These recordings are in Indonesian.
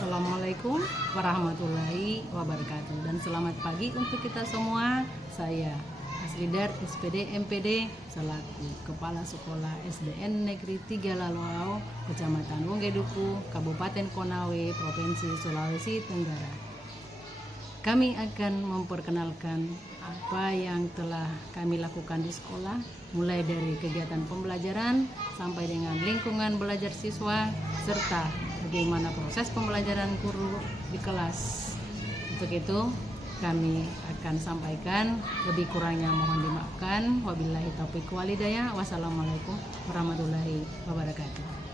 Assalamualaikum warahmatullahi wabarakatuh. Dan selamat pagi untuk kita semua. Saya Asridar SPD MPD selaku Kepala Sekolah SDN Negeri 3 Laluau, Kecamatan Wongeduku, Kabupaten Konawe, Provinsi Sulawesi Tenggara. Kami akan memperkenalkan apa yang telah kami lakukan di sekolah, mulai dari kegiatan pembelajaran sampai dengan lingkungan belajar siswa, serta bagaimana proses pembelajaran guru di kelas. Untuk itu kami akan sampaikan, lebih kurangnya mohon dimaafkan. Wabillahi taufiq wal hidayah. Wassalamualaikum warahmatullahi wabarakatuh.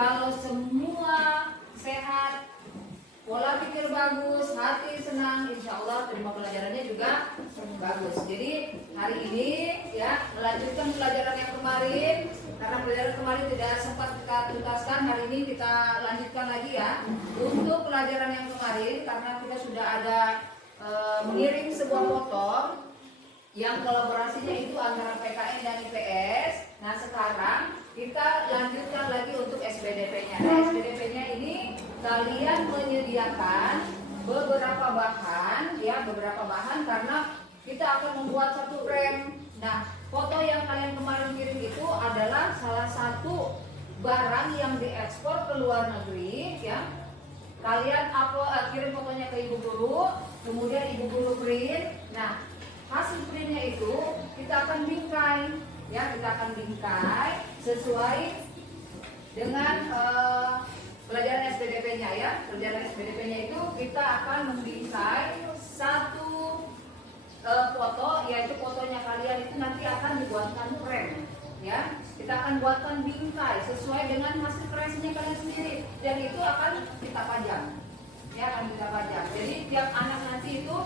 Kalau semua sehat, pola pikir bagus, hati senang, insya Allah terima pelajarannya juga bagus. Jadi hari ini ya melanjutkan pelajaran yang kemarin, karena pelajaran kemarin tidak sempat kita tuntaskan, hari ini kita lanjutkan lagi ya. Untuk pelajaran yang kemarin, karena kita sudah ada mengirim sebuah foto yang kolaborasinya itu antara PKN dan IPS. Nah sekarang kita lanjutkan lagi untuk SBDP-nya. Nah SBDP-nya ini kalian menyediakan beberapa bahan, ya beberapa bahan karena kita akan membuat satu frame. Nah foto yang kalian kemarin kirim itu adalah salah satu barang yang diekspor ke luar negeri, ya. Kalian kirim fotonya ke ibu guru, kemudian ibu guru print. Nah hasil printnya itu kita akan bingkai, ya kita akan bingkai sesuai dengan pelajaran SPDP-nya ya. Pelajaran SPDP-nya itu kita akan membingkai satu foto, yaitu fotonya kalian itu nanti akan dibuatkan frame, ya. Kita akan buatkan bingkai sesuai dengan hasil kreasinya kalian sendiri, dan itu akan kita pajang, ya akan kita pajang. Jadi tiap anak nanti itu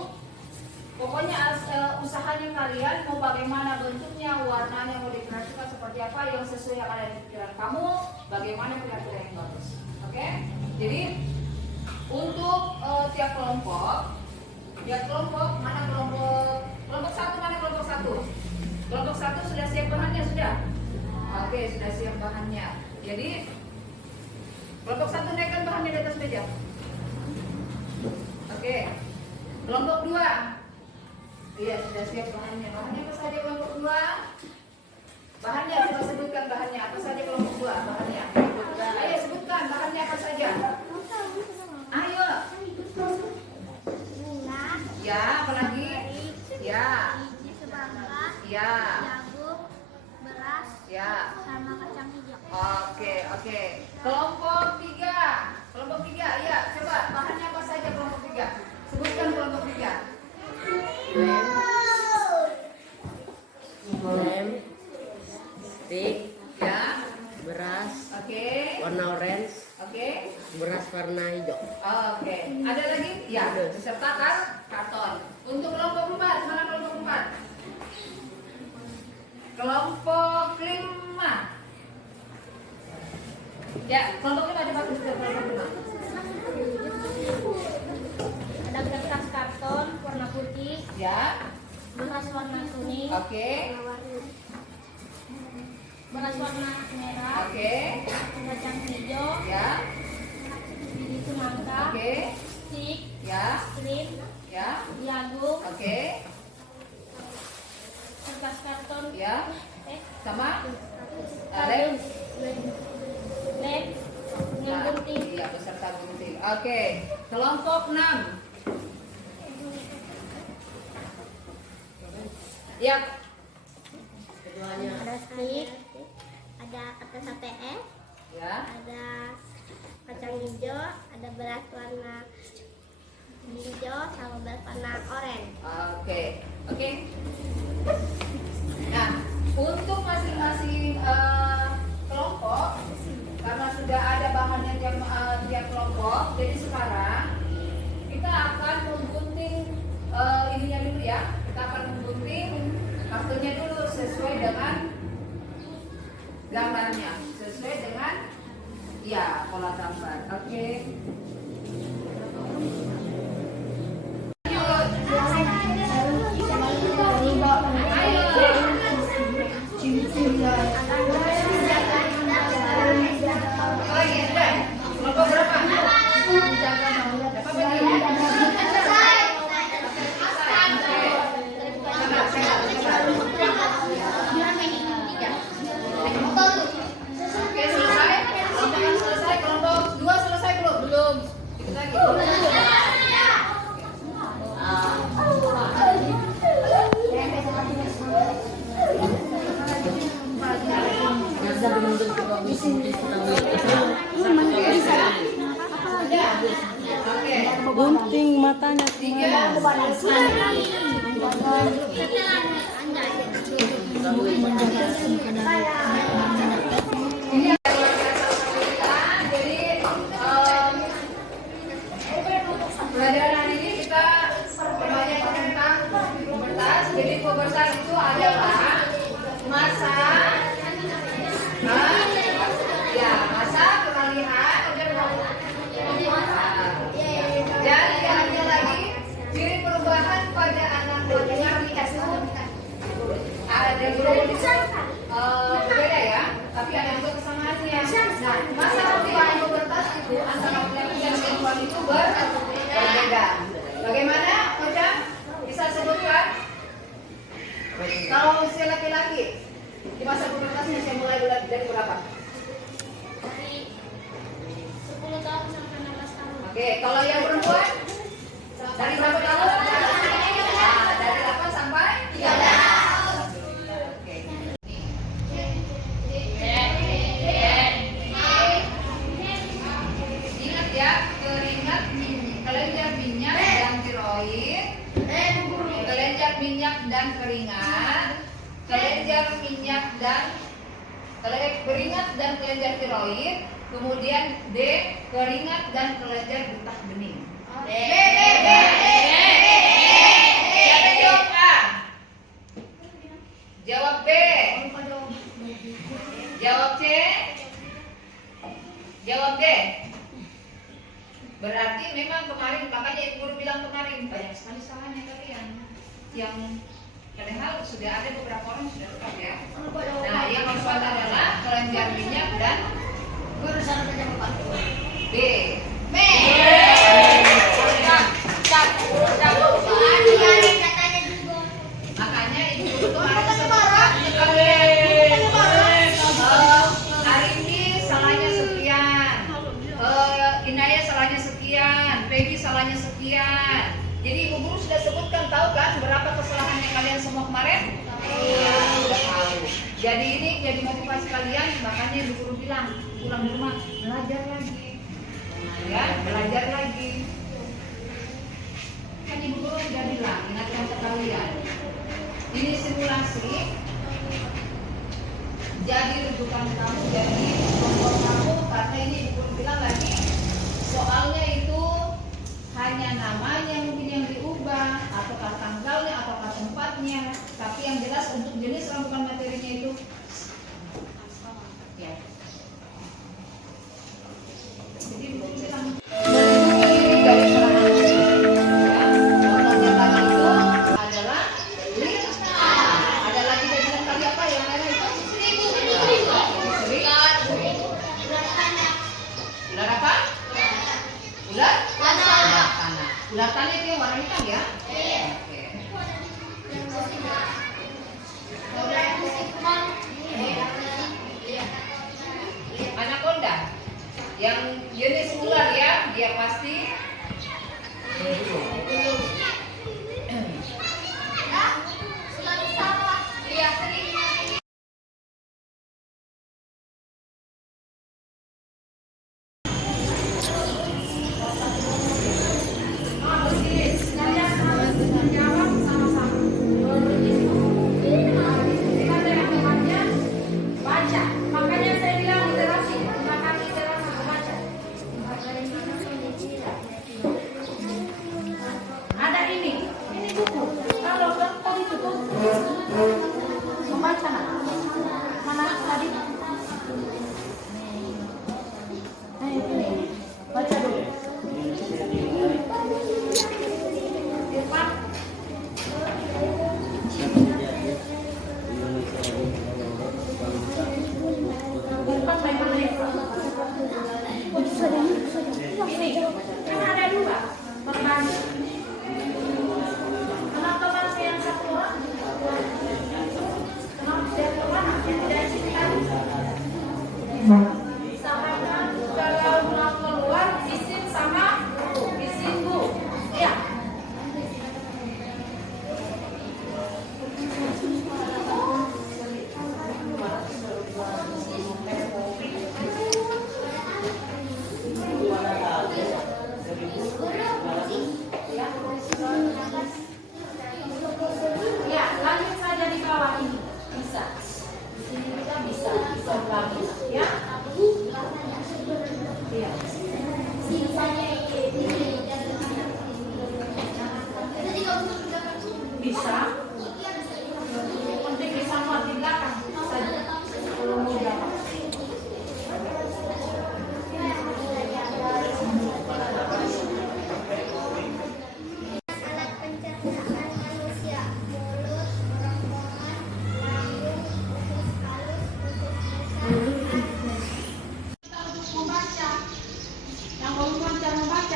pokoknya usahanya kalian mau bagaimana bentuknya, warnanya mau dikreasikan seperti apa yang sesuai yang ada di pikiran kamu, bagaimana kira-kira yang bagus. Oke? Jadi untuk tiap kelompok Ya kelompok mana kelompok satu mana kelompok satu? Kelompok satu sudah siap bahannya sudah? Oke, sudah siap bahannya. Jadi kelompok satu naikkan bahannya di atas meja. Oke. Kelompok dua. Iya, sudah siap bahannya. Bahannya apa saja kelompok dua? Bahannya coba sebutkan bahannya apa saja kelompok dua? Bahannya. Ayo sebutkan bahannya apa saja. Ayo. Ya, apalagi? Ya. Ya. Jagung, beras, Ya. sama kacang hijau. Oke. Kelompok tiga. Kelompok tiga, ya. Coba bahannya apa saja kelompok tiga? Sebutkan kelompok tiga. Lem, stick, Ya. beras, Oke. warna orange, Oke. beras warna hijau. Oke. Ada lagi? Ya. Beserta karton. Untuk kelompok 4, mana kelompok 4? Kelompok 5. Ya, kelompok 5 coba tuliskan kelompok 5. Ada kertas karton warna putih, Ya. beras warna kuning, Oke. beras warna merah, Oke. kacang hijau, Ya. biji semangka, Oke. stik, Ya. krim, Ya. jagung, Oke. kertas karton, Ya. Sama lem, lem, dengan Nah, gunting. iya, beserta gunting. Oke. Kelompok 6. Ya. Ada stik, ada kertas ATM, Ya. ada kacang hijau, ada beras warna hijau, sama beras warna oranye. Oke. Nah, untuk masing-masing kelompok, karena sudah ada bahannya tiap kelompok, jadi sekarang kita akan menggunting ininya dulu ya. Kita akan menggunting kartunya dulu sesuai dengan gambarnya, sesuai dengan ya pola gambar. Oke. Kelompok berapa? Dapat bagi? Oke, selesai. Kelompok yang selesai, kelompok 2 selesai belum? Belum. Dikit lagi. Biasa bentuk komisi Oke. Gunting matanya 3 Jadi pelajaran hari ini kita belajar tentang pubertas. Jadi pubertas itu adalah masa masa peralihan dan ada lagi ciri perubahan pada anak dengar ada berbeda ya, tapi ada juga kesamaannya. Nah, masa peralihan pubertas itu antara laki-laki dan perempuan itu berbeda. Bagaimana, Ocha? Bisa sebutkan? Kalau usia laki-laki di masa pubertasnya saya mulai dari berapa? Dari 10 tahun sampai 16 tahun. Oke, kalau yang perempuan dari berapa tahun? Nah, dari 8 sampai 13. Oke. Ingat ya, kelenjar minyak dan tiroid, kelenjar minyak dan keringat, kelenjar minyak dan keringat dan kelenjar tiroid, kemudian D, keringat dan kelenjar getah bening. Siapa jawab A? Jawab B. Jawab C. Jawab D. Berarti memang kemarin, makanya ibu guru bilang kemarin banyak sekali salah. yang padahal sudah ada beberapa orang sudah tetap ya. Nah, yang keempat adalah kelenjar minyak dan B. Makanya ibu itu harus sebutkan hari ini salahnya sekian, Inaya salahnya sekian, Peggy salahnya sekian. Jadi ibu guru sudah sebutkan, tahu kan berapa kesalahannya kalian semua kemarin? Sudah tahu. Jadi ini jadi motivasi kalian, makanya ibu guru bilang pulang di rumah belajar lagi, ya belajar lagi. Kan ibu guru sudah bilang, ingatkan ke kalian. Ini simulasi, jadi rujukan kamu, jadi pokok kamu, karena ini ibu guru bilang lagi, soalnya itu hanya namanya mungkin yang diubah, atau tanggalnya, atau tempatnya, tapi yang jelas untuk jenis rangkuman materinya itu ya. Jadi ibu guru bilang dari ular tanah itu yang warna hitam ya? Iya. Anaconda yang jenis ular ya, dia pasti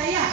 ya.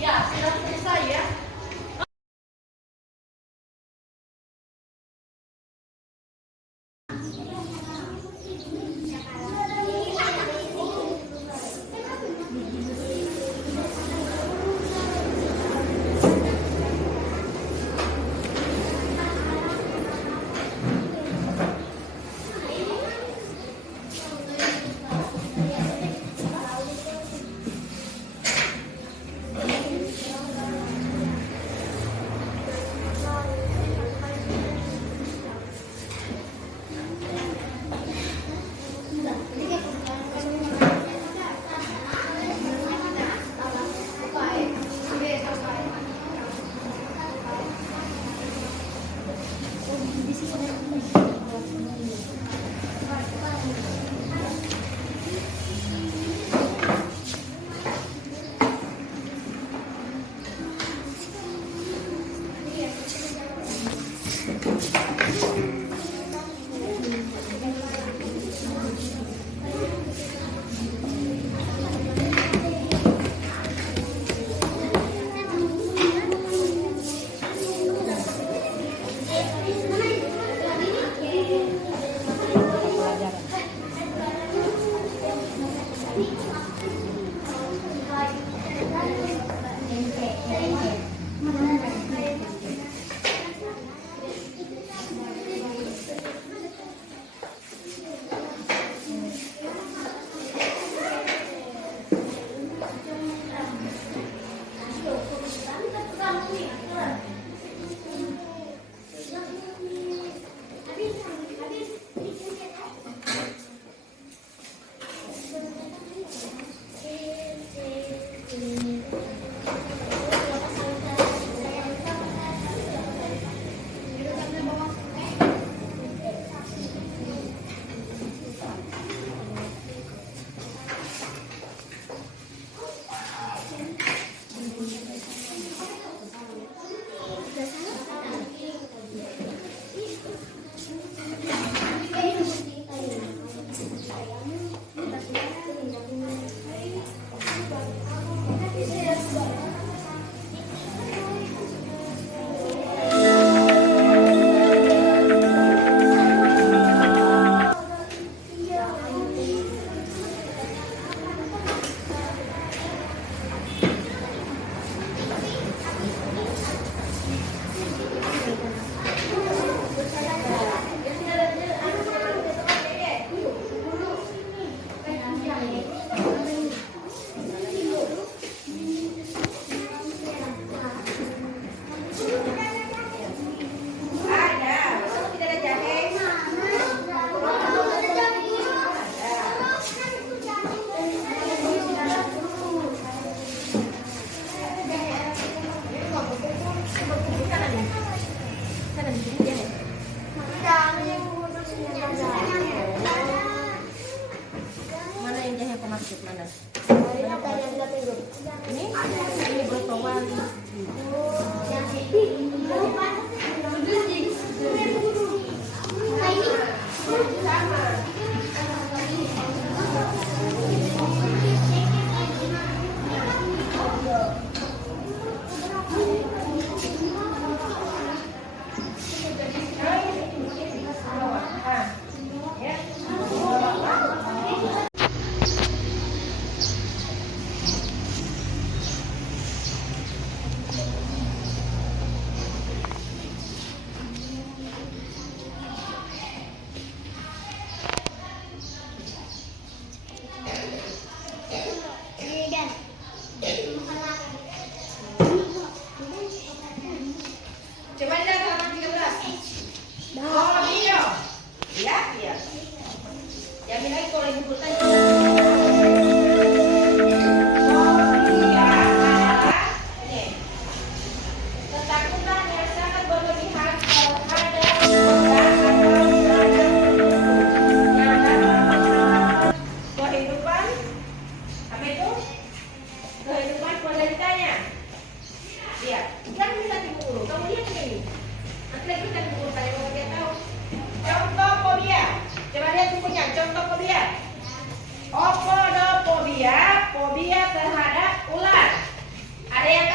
Ya, sudah selesai ya. Mana yang jahe pemasuk mana? Ini bertowal. Coba lihat halaman 13. Oh, iya. Ya, iya. Yang lagi kalau ibu bertanya. Oh, iya adalah ini. Ketakutan yang sangat berlebihan kalau ada kehidupan apa itu? Kehidupan wanitanya. Iya, kan bisa diburu. Kamu lihat ini. Nanti lagi kita diburu kalian mau dia tahu. Contoh fobia. Coba lihat bukunya. Contoh fobia. Opodofobia, fobia terhadap ular. Ada yang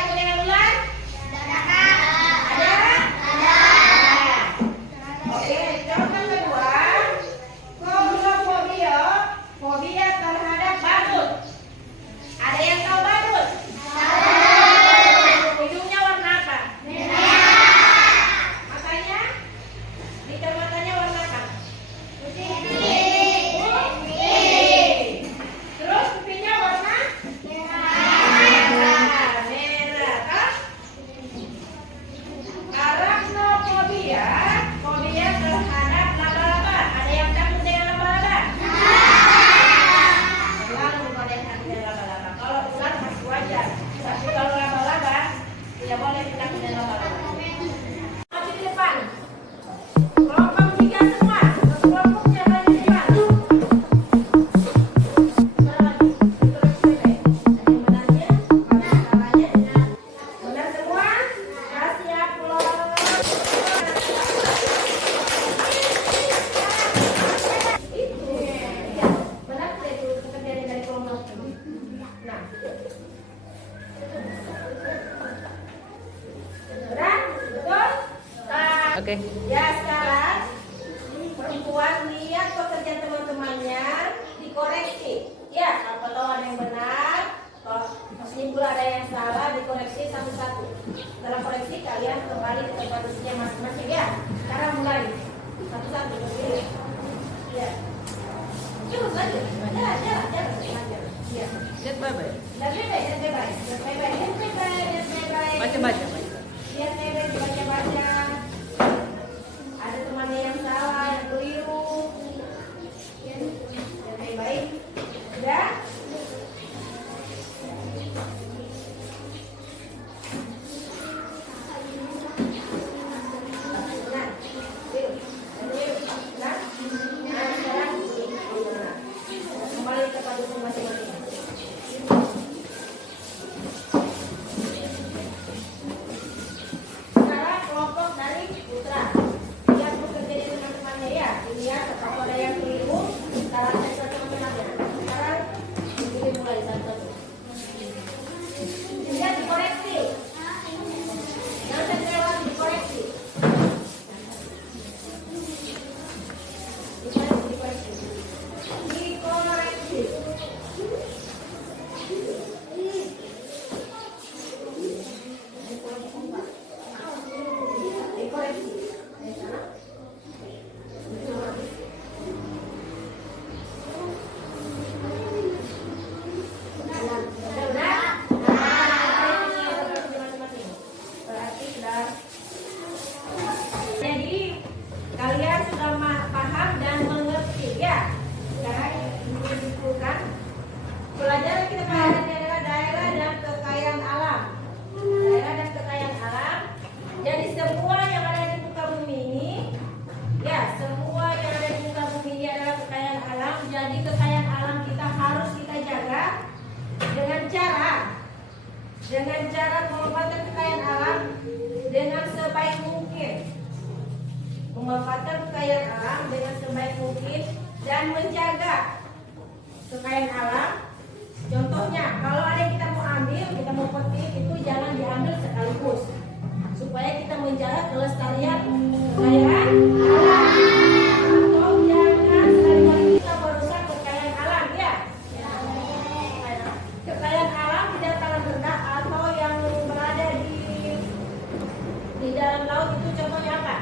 Oke. Ya, sekarang perempuan lihat pekerjaan teman-temannya, dikoreksi. Ya, kalau tahu ada yang benar, kalau meskipun ada yang salah, dikoreksi satu-satu. Setelah koreksi, kalian kembali ke tempat duduknya masing-masing ya. Sekarang mulai satu-satu berdiri. Ya. Terus lagi. Jalan. Ya. Lihat bye-bye. Lihat bye-bye. Baca-baca. Lihat bye-bye, dibaca-baca. Ada temannya yang salah, yang keliru. Yang baik. Sudah? Nah, sekarang kembali ke tempat duduk masing-masing. Sekarang kelompok dari putra. Lihat bekerja di teman-temannya ya. Lihat apakah ada yang keliru. Sekarang saya ke teman-temannya. Sekarang dipilih mulai satu-satu. Lihat dikoreksi. Jangan terlewat dikoreksi. Dikoreksi. Jadi kalian sudah paham dan mengerti ya. Sekarang dikumpulkan. Pelajaran kita kali ini adalah daerah dan kekayaan alam. Daerah dan kekayaan alam. Jadi semua yang ada di muka bumi ini, ya semua yang ada di muka bumi ini adalah kekayaan alam. Jadi kekayaan alam kita harus kita jaga dengan cara memanfaatkan kekayaan alam dengan sebaik mungkin. Memanfaatkan kekayaan alam dengan sebaik mungkin dan menjaga kekayaan alam. Contohnya, kalau ada yang kita mau ambil, kita mau petik, itu jangan diambil sekaligus, supaya kita menjaga kelestarian kekayaan alam. Atau jangan sekali-kali kita merusak kekayaan alam ya. Kekayaan alam di dataran rendah atau yang berada di dalam laut itu contohnya apa?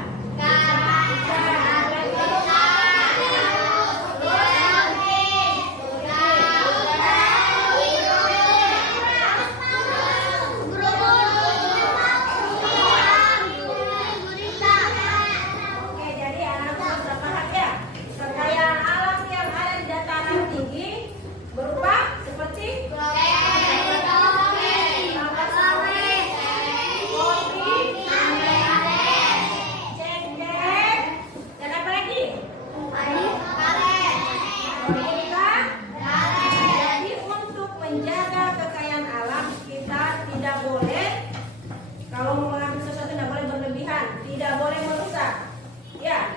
Oke, jadi anak-anak sudah paham ya? Kekayaan alam yang ada di dataran tinggi berupa seperti kelapa sawit, kopi, cengkeh, dan apa lagi? Jadi untuk menjaga kekayaan alam kita tidak boleh, kalau mau mengambil sesuatu tidak boleh berlebihan, tidak boleh merusak. Ya,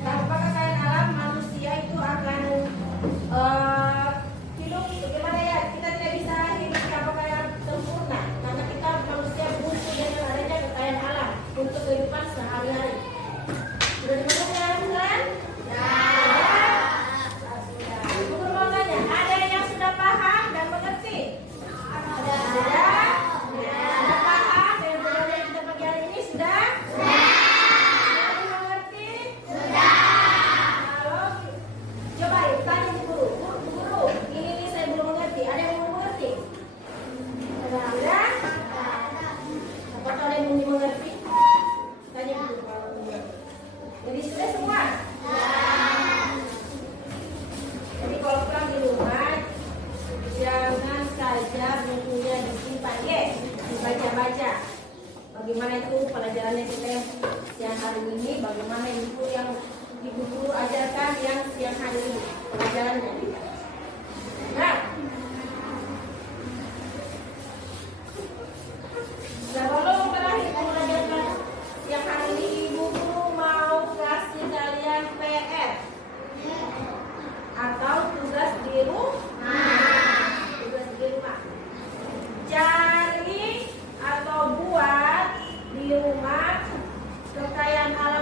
tanpa kekayaan alam manusia itu akan hidup bagaimana ya? Kita tidak bisa hidup tanpa kekayaan sempurna, karena kita manusia butuh dengan adanya kekayaan alam untuk kehidupan sehari-hari. Sudah dimaksud ya, teman-teman? Sudah. Mau tanya, ada yang sudah paham dan mengerti? Sudah paham dan belajar kita pagi hari ini sudah? Mengerti? Kalau coba tanya bu guru, Bu guru, ini saya belum mengerti. Ada yang belum mengerti? Sudah? Apakah ada yang belum mengerti? Tanya bu guru kalau belum mengerti. Jadi sudah semua? Jadi kalau pulang di rumah jangan saja bukunya disimpan ya, dibaca-baca. Bagaimana itu pelajarannya kita siang hari ini, bagaimana ibu yang ibu guru ajarkan yang siang hari ini pelajarannya. Nah, sebelum terakhir mengajarkan siang hari ini, ibu guru mau kasih kalian PR atau tugas di rumah. Tugas di rumah. Cari atau buat di rumah kekayaan alam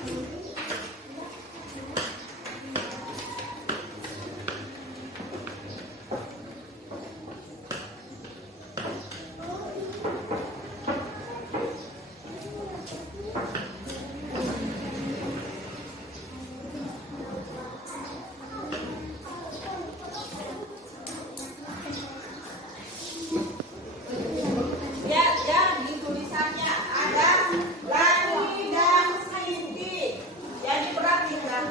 Ya, jadi tulisannya ada Lani dan Cindy. Jadi perhatikan.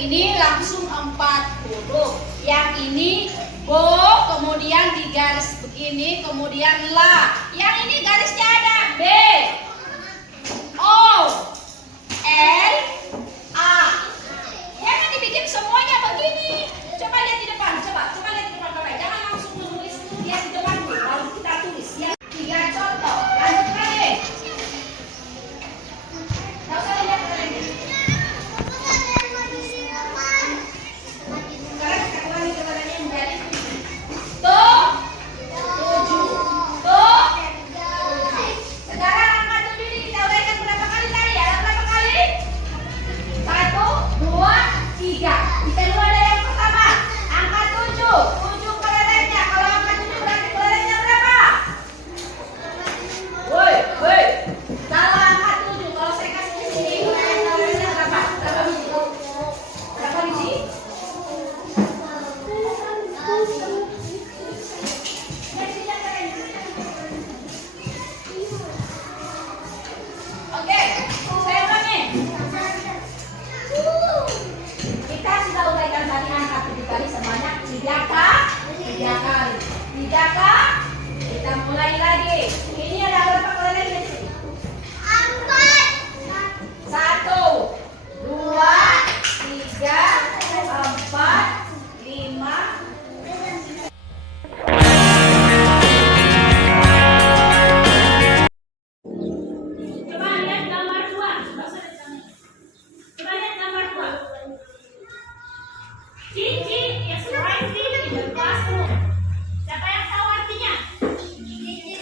Ini langsung 4 huruf. Yang ini bo, kemudian di garis begini, kemudian la. Yang ini garisnya ada B, O, L, A. Jangan dibikin semuanya begini. Coba lihat di depan, coba lihat di depan Bapak. Jangan langsung menulis dia di depan dulu, lalu kita tulis. Ya, 3 contoh. Lanjut lagi. Nggak usah lihat lagi. Sekarang kita ulangi jawabannya menjadi tuh 7. Tuh 7. Sekarang angka 7 ini kita uraikan berapa kali tadi? Ada berapa kali? 4 Mulai lagi. Ini ada berapa kelereng di sini? 1, 2, 3, 4, 5, 6. Coba lihat gambar 2. Coba lihat gambar 2. Cici is writing in the classroom. Siapa yang tahu artinya? Cici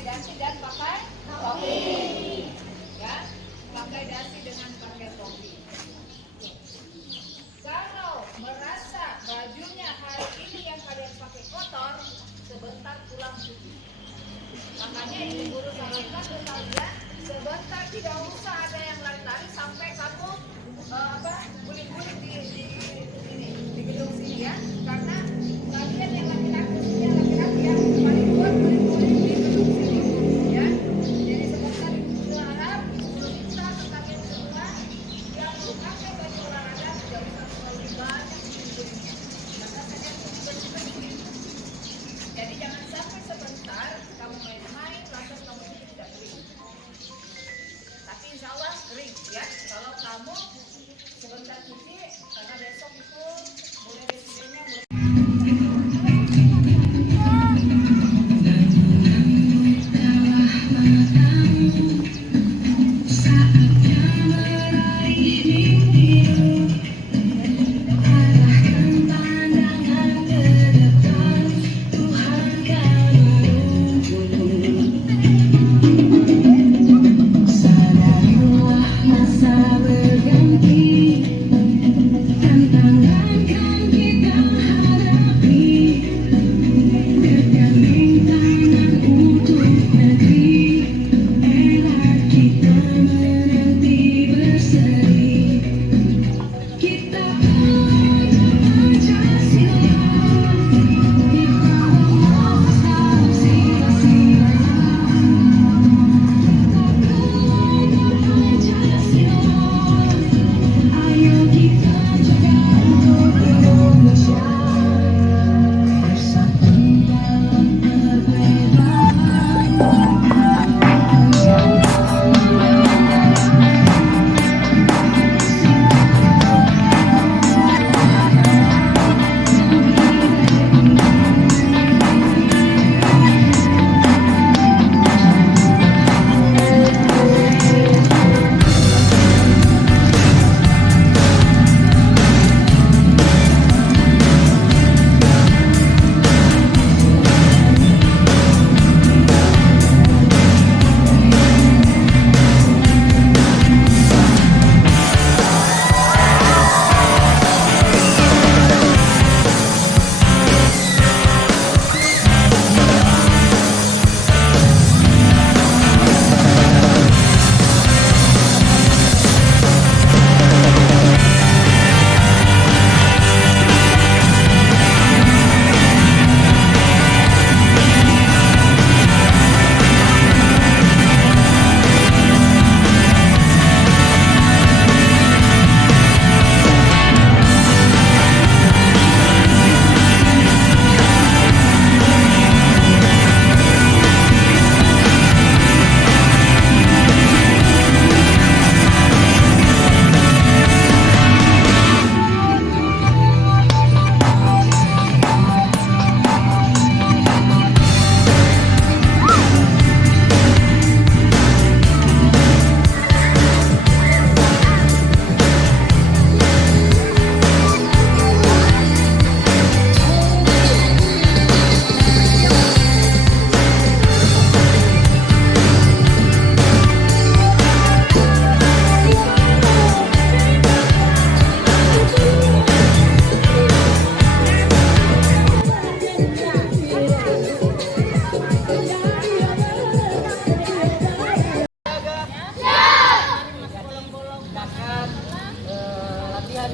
pakai dasi dan pakai topi. Ya, pakai dasi dengan pakai topi. Kalau merasa bajunya hari ini yang kalian pakai kotor, sebentar pulang cuci. Makanya ibu guru sarankan ke kalian sebentar, tidak usah ada yang lari-lari sampai kamu guling-guling di gedung sini ya. Karena kalian yang laki-laki yang paling kuat guling-guling di gedung sini ya. Jadi sebentar ibu guru harap guru minta ke kalian semua yang memakai baju olahraga tidak usah terlalu banyak guling-guling. Karena kalian bersih-bersih. Jadi jangan sampai sebentar kamu main-main langsung kamu tidak kering. Tapi insya Allah kering ya. Kalau kamu sebentar cuci, karena besok itu mulai desidenya mulai.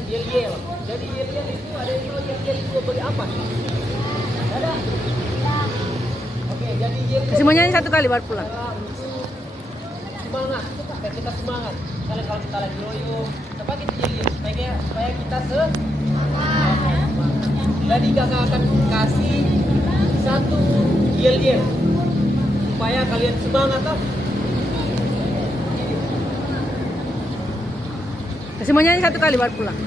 yel-yel. Jadi yel-yel itu ada yang tahu yel-yel itu beri apa? Ada? Oke, jadi yel-yel Kasih mau nyanyi satu kali baru pulang. Semangat, supaya kita semangat. Kalau kita lagi loyo, coba kita yel-yel supaya kita semangat. Jadi kakak akan kasih satu yel-yel supaya kalian semangat toh. Kasih mau nyanyi satu kali baru pulang.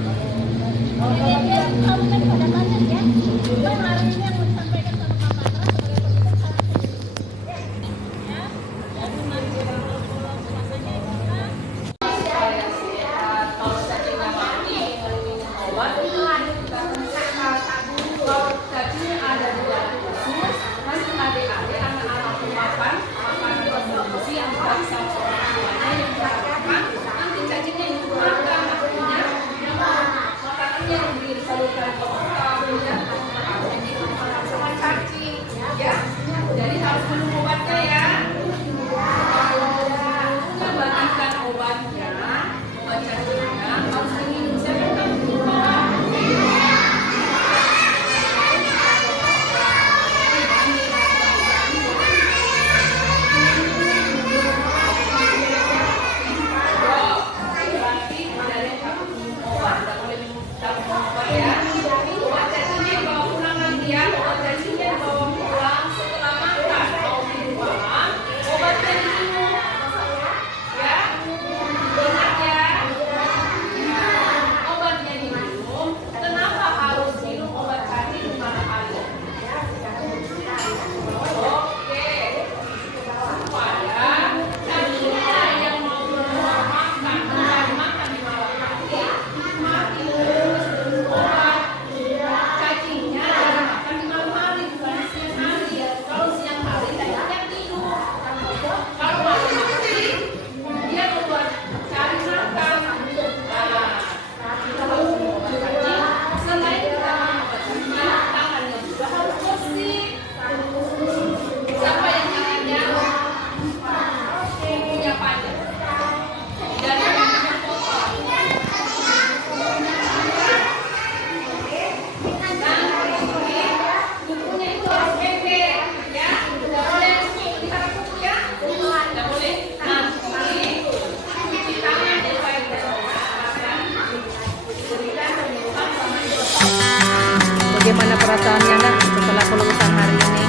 perasaannya nak setelah kelulusan hari ini?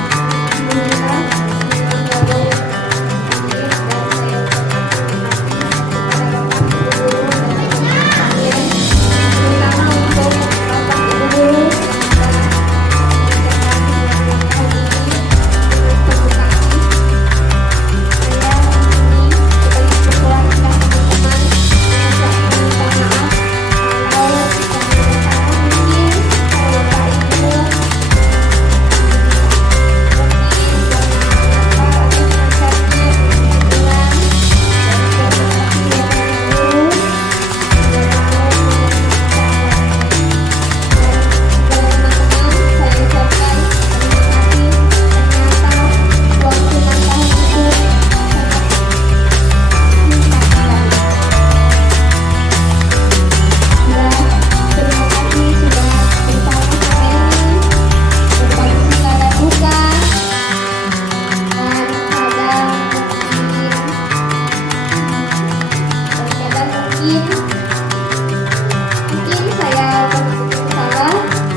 Mungkin saya berbuat salah.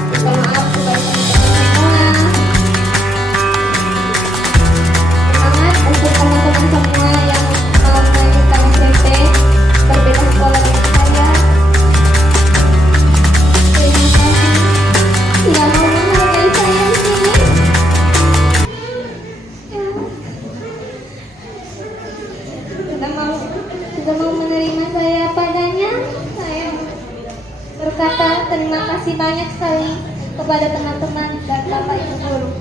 Minta maaf kepada teman-teman semua. Semangat untuk teman-teman semua yang mau melanjutkan SMP berbeda sekolah dengan saya. Terima kasih sudah mau menghargai saya di sini. Sudah mau menerima saya padanya. Saya berkata terima kasih banyak sekali kepada teman-teman dan Bapak Ibu guru.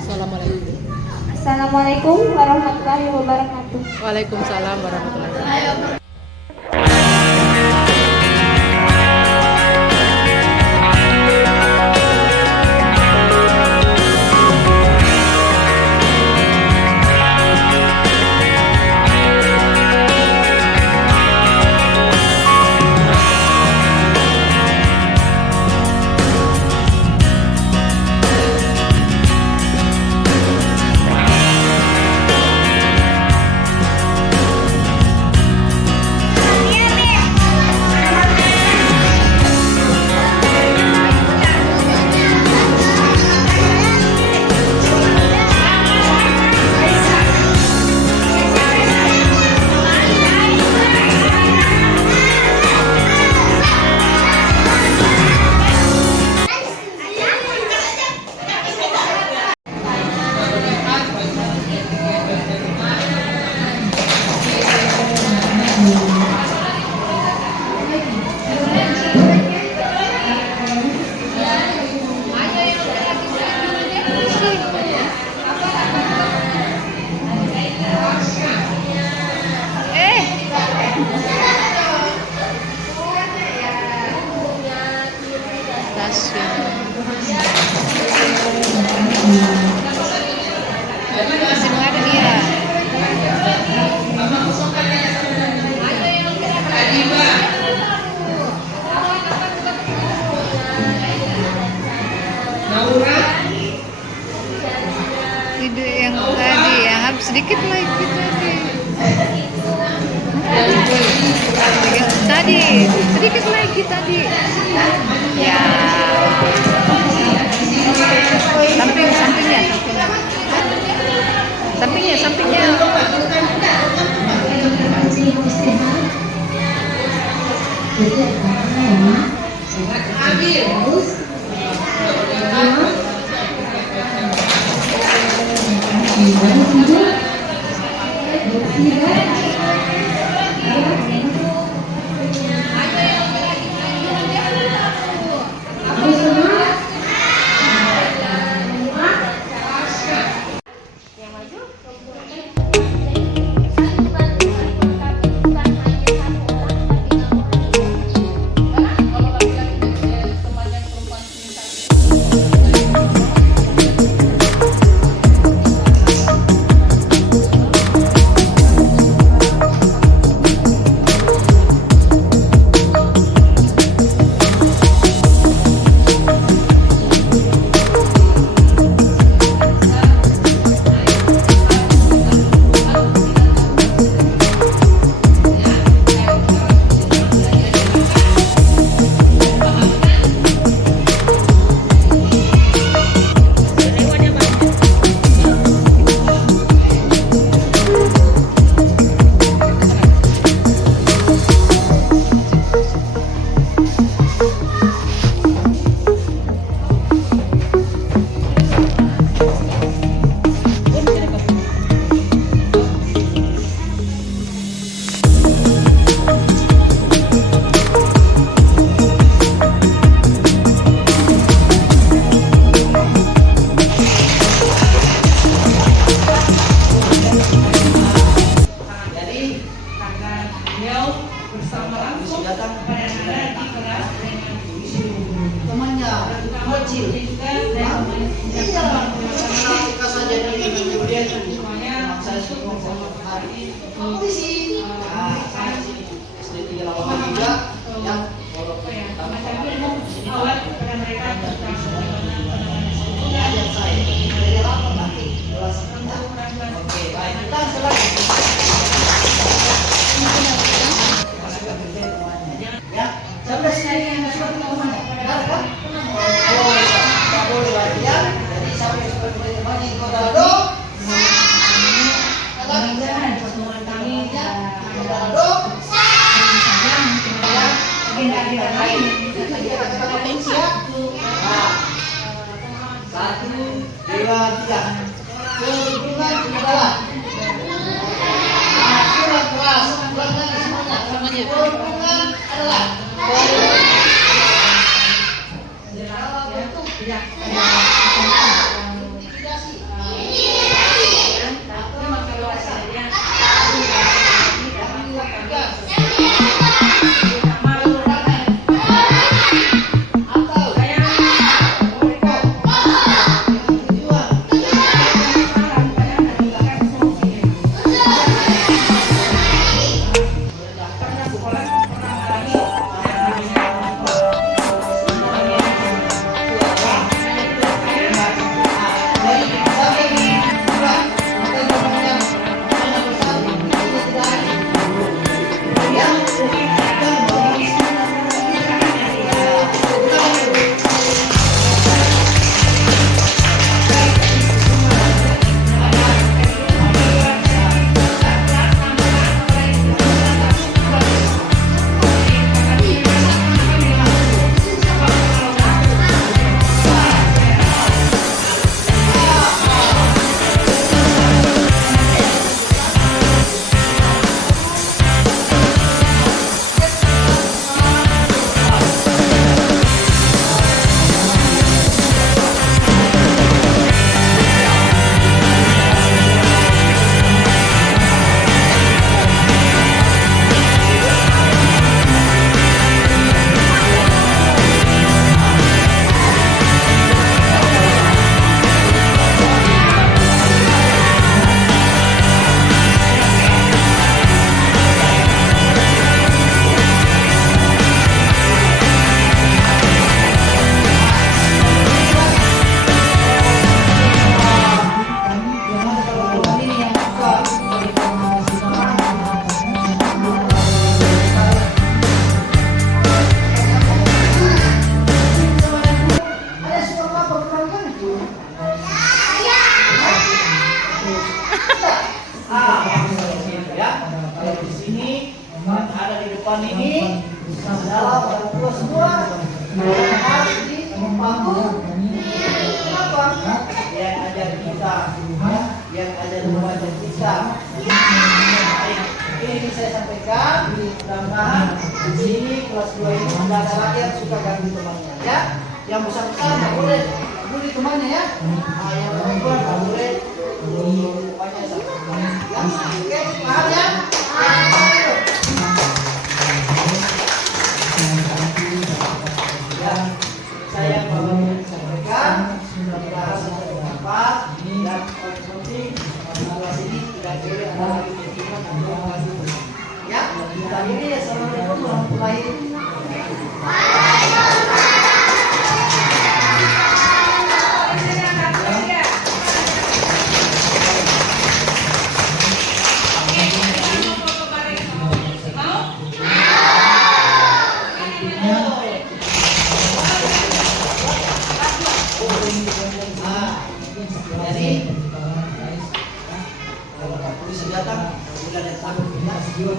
Assalamualaikum. Assalamualaikum warahmatullahi wabarakatuh. Waalaikumsalam warahmatullahi wabarakatuh. Ide yang tadi ya, sedikit lagi sedikit lagi tadi ya, sampingnya ini saya sini SD 383 yang pondok pertama oke baik kita selanjutnya ya sampai sini yang sudah temannya benar kan? Oh tidak boleh latihan jadi sampai seperti temannya itu dado satu, dua, tiga. Kedudukan adalah aturan kelas. Semuanya. Kedudukan adalah ada di depan ini adalah orang tua semua harus di panggung apa yang ajar kita yang ajar mengajar kita. Ini bisa saya sampaikan mudah-mudahan di sini kelas 2 ini tidak ada lagi yang suka ganggu temannya ya. Yang bersangkutan nggak boleh bully temannya ya. Yang perempuan nggak boleh temannya sama temannya ya. Oke paham ya? Saya mau sampaikan mudah-mudahan sudah bermanfaat dan paling penting kelas ini tidak boleh ada lagi pertemuan atau lagi ya. Kita ini assalamualaikum warahmatullahi wabarakatuh. Jadi kalau polisi datang sudah datang temannya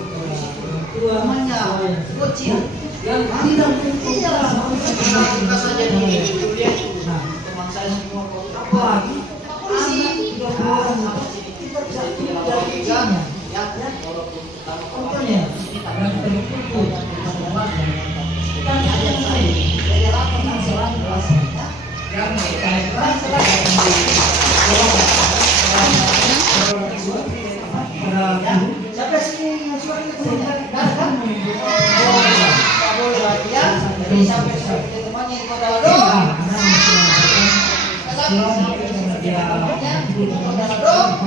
bocil yang tidak kita saja di kuliah teman saya semua apa polisi kita bisa yang walaupun contohnya ini tak sampai sini suara itu kan boleh latihan jadi sampai temannya itu adalah doa sampai temannya itu adalah doa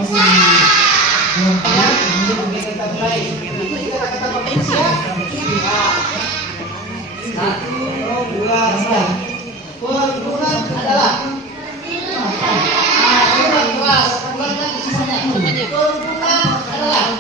Kita mulai. Kata-kata Indonesia. Satu, dua, tiga. Perhubungan adalah ulang lagi sisanya. Perhubungan adalah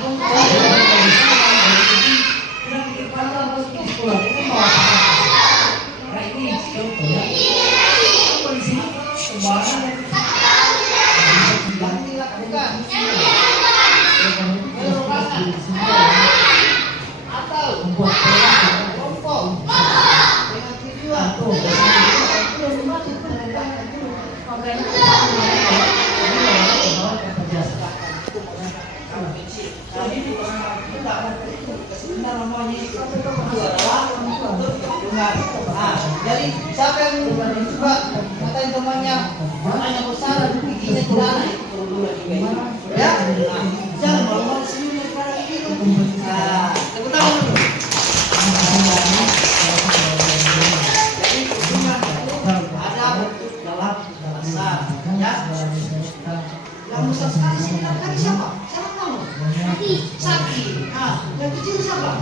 jadi siapa yang juga ngatain temannya besar giginya tidak ada ya jangan malu-malu senyum pada gitu. Tepuk tangan dulu. Jadi hubungan ada dalam bahasa ya. Yang besar sekali sini tadi siapa? Siapa kamu? Saki. Yang kecil siapa?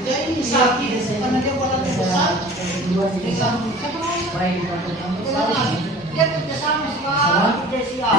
Jadi Saki karena dia orangnya besar dengan dia kerjasama sekali Desia.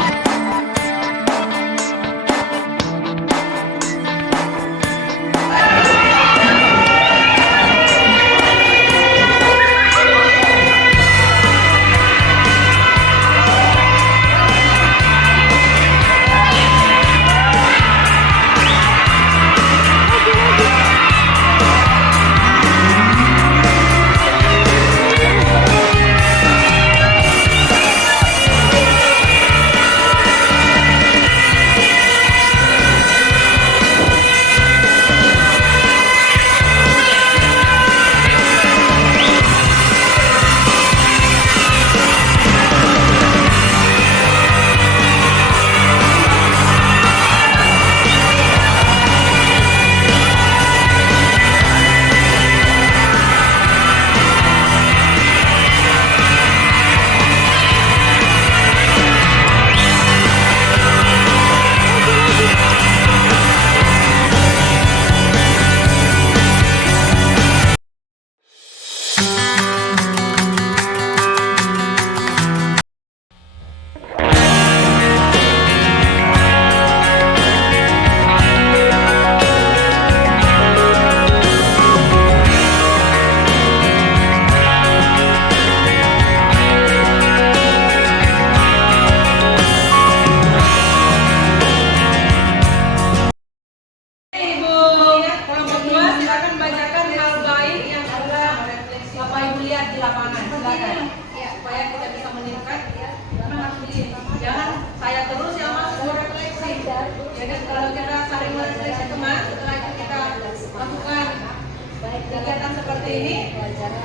kegiatan seperti ini,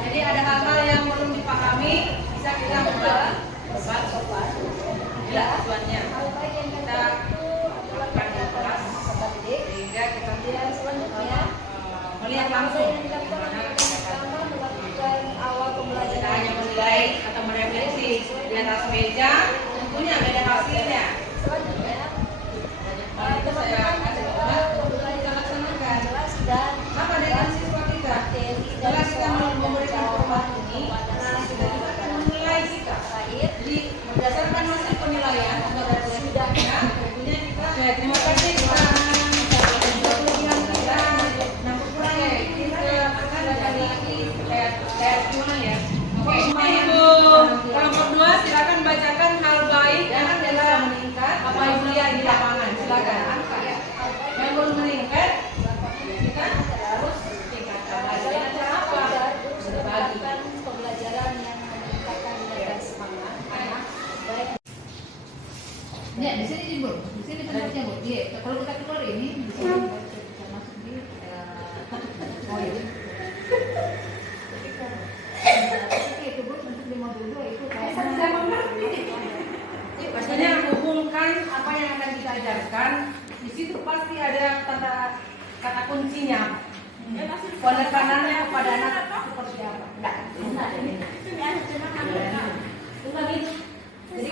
jadi ada hal-hal yang belum dipahami, bisa kita membuat ya tujuannya kita lakukan di kelas sehingga kita melihat langsung kita hanya menilai atau merefleksi di atas meja, tentunya beda hasilnya. Itu saya kasih coba kita laksanakan. Apa dengan siswa kita? Setelah kita memberikan format ini, kita juga akan menilai kita. Jadi berdasarkan hasil penilaian atau dari sudahnya, tentunya kita. Terima kasih kita. Kelompok 2 silakan bacakan hal baik yang telah meningkat apa yang lihat di lapangan. Silakan. Yang belum meningkat kita harus tingkatkan lagi. Cara apa? Berbagi. Pembelajaran yang meningkatkan nilai semangat anak. Baik. Ya, di sini Bu. Di sini tempatnya Bu. Iya, kalau kita keluar ini di sini bisa masuk di oh iya. Itu Bu, untuk di modul 2 itu saya mengerti. Maksudnya hubungkan apa yang akan kita ajarkan. Di situ pasti ada kata kuncinya. Penekanannya kepada anak seperti apa? Enggak. Jadi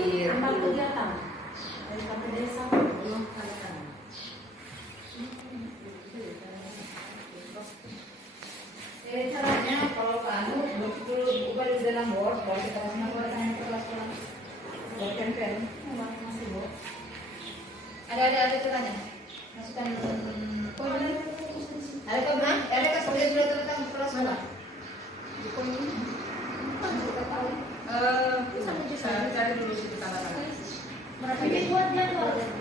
hadir. Tambah kegiatan dari satu desa. Belum kalian. Caranya kalau kamu betul ubah di dalam board, kalau kita masih buat tanya kelas-kelas buat pen masih buat. Ada caranya. Masukkan ada kau bilang, ada kau sudah tentang kelas mana? Di koin ini. Bisa cari dulu situ tanda-tanda. Berapa ini buat jadwal?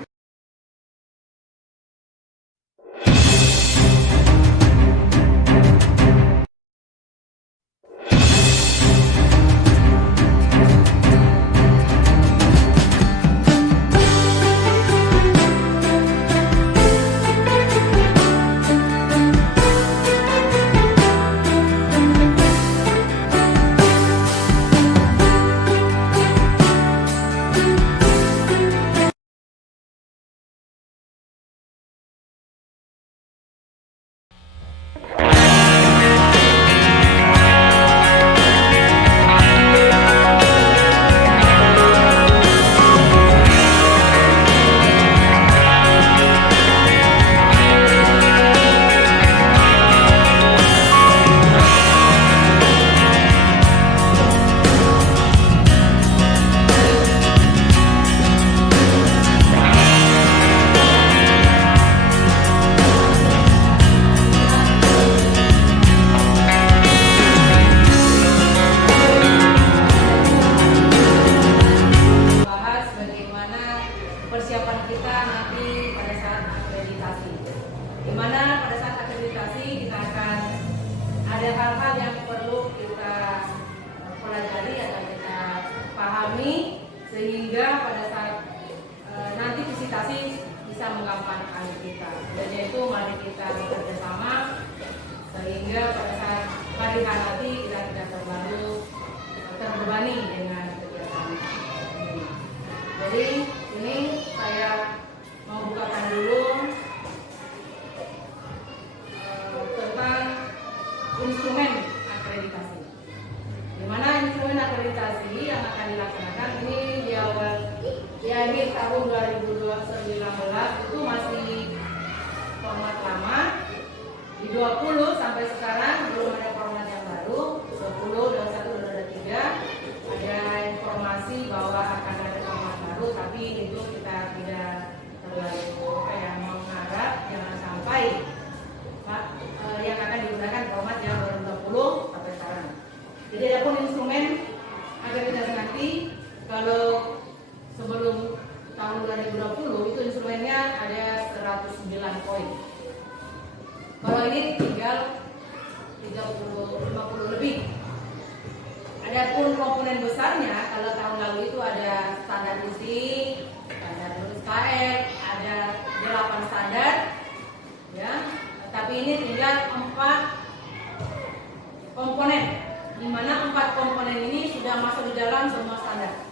Persiapan kita nanti pada saat akreditasi, di mana pada saat akreditasi kita akan ada hal-hal yang perlu kita pelajari atau kita pahami sehingga pada saat nanti visitasi bisa menggampangkan kita. Dan yaitu mari kita bekerja sama sehingga pada saat hari nanti kita tidak terlalu terbebani dengan kegiatan ini. Jadi ini saya mau bukakan dulu tentang instrumen akreditasi. Di mana instrumen akreditasi yang akan dilaksanakan ini di akhir tahun 2019 itu masih format lama. Di 20 sampai sekarang belum ada format yang baru. 20, 21, 23 ada informasi bahwa akan ada format baru, tapi itu kita tidak terlalu mengharap jangan sampai yang akan digunakan format yang 2020 sampai sekarang. Jadi adapun instrumen akreditasi nanti kalau sebelum tahun 2020 itu instrumennya ada 109 poin. Kalau ini tinggal 50 lebih. Adapun komponen besarnya kalau tahun lalu itu ada standar isi, standar SKL, ada 8 standar, ya. Tapi ini tinggal 4 komponen, di mana 4 komponen ini sudah masuk di dalam semua standar.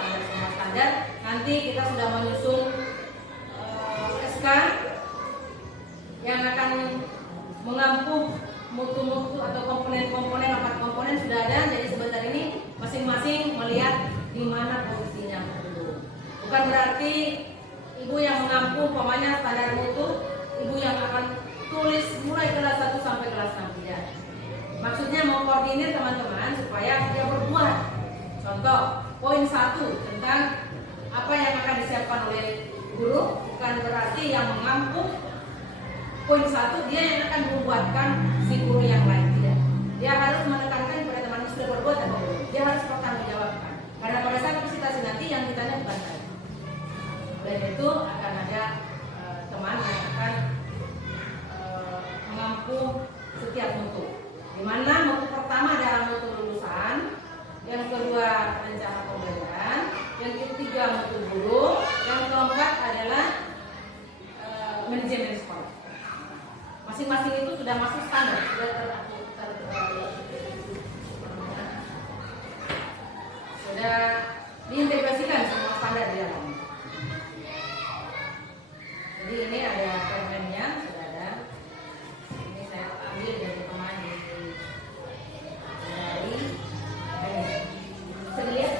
Semua standar. Nanti kita sudah menyusun SK yang akan mengampu mutu-mutu atau komponen-komponen, 4 komponen sudah ada. Jadi sebentar ini masing-masing melihat di mana posisinya dulu. Bukan berarti ibu yang mengampu umpamanya standar mutu, ibu yang akan tulis mulai kelas 1 sampai kelas 6 tidak. Maksudnya mengkoordinir teman-teman supaya dia berbuat. Contoh, poin 1 tentang apa yang akan disiapkan oleh guru, bukan berarti yang mengampu poin 1 dia yang akan membuatkan si guru yang lain, tidak. Dia harus menekankan kepada teman sudah berbuat atau belum. Dia harus bertanggungjawabkan. Karena pada saat presentasi nanti yang ditanya bukan saya. Oleh itu akan ada teman yang akan mengampu setiap mutu. Di mana mutu pertama adalah mutu lulusan, yang kedua rencana pembelajaran, yang ketiga mutu guru, yang keempat adalah manajemen sekolah. Masing-masing itu sudah masuk standar, sudah diintegrasikan semua standar di dalamnya. Jadi ini ada permennya, sudah ada. Ini saya ambil dari teman dari sedia.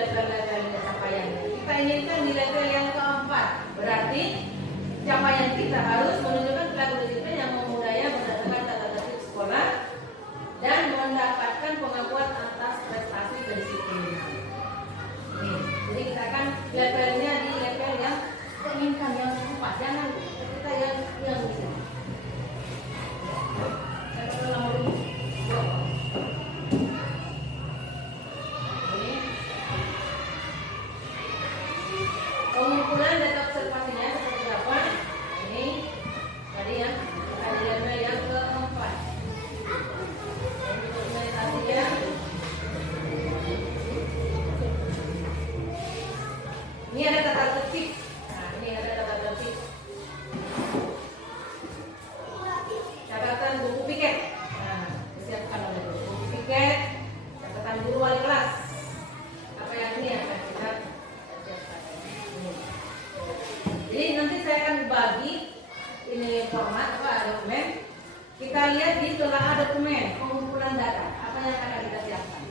level-levelnya capaiannya. Kita inginkan di level yang keempat. Berarti capaian kita harus menunjukkan perilaku disiplin yang memudaya berdasarkan tata tertib sekolah dan mendapatkan pengakuan atas prestasi kedisiplinan. Jadi kita akan levelnya di level yang kita inginkan, yang keempat. Jangan kita yang di sini. Saya ulang dulu. Pengumpulan data observasinya seperti apa? Ini tadi ya, kita di level yang keempat. Implementasinya ini ada tata tertib. Nah, ini ada tata tertib. Catatan buku piket. Nah, disiapkan oleh guru. Buku piket, catatan guru wali kelas. Apa yang ini akan kita siapkan. Jadi nanti saya akan bagi ini format apa dokumen. Kita lihat di telaah dokumen pengumpulan data. Apa yang akan kita siapkan?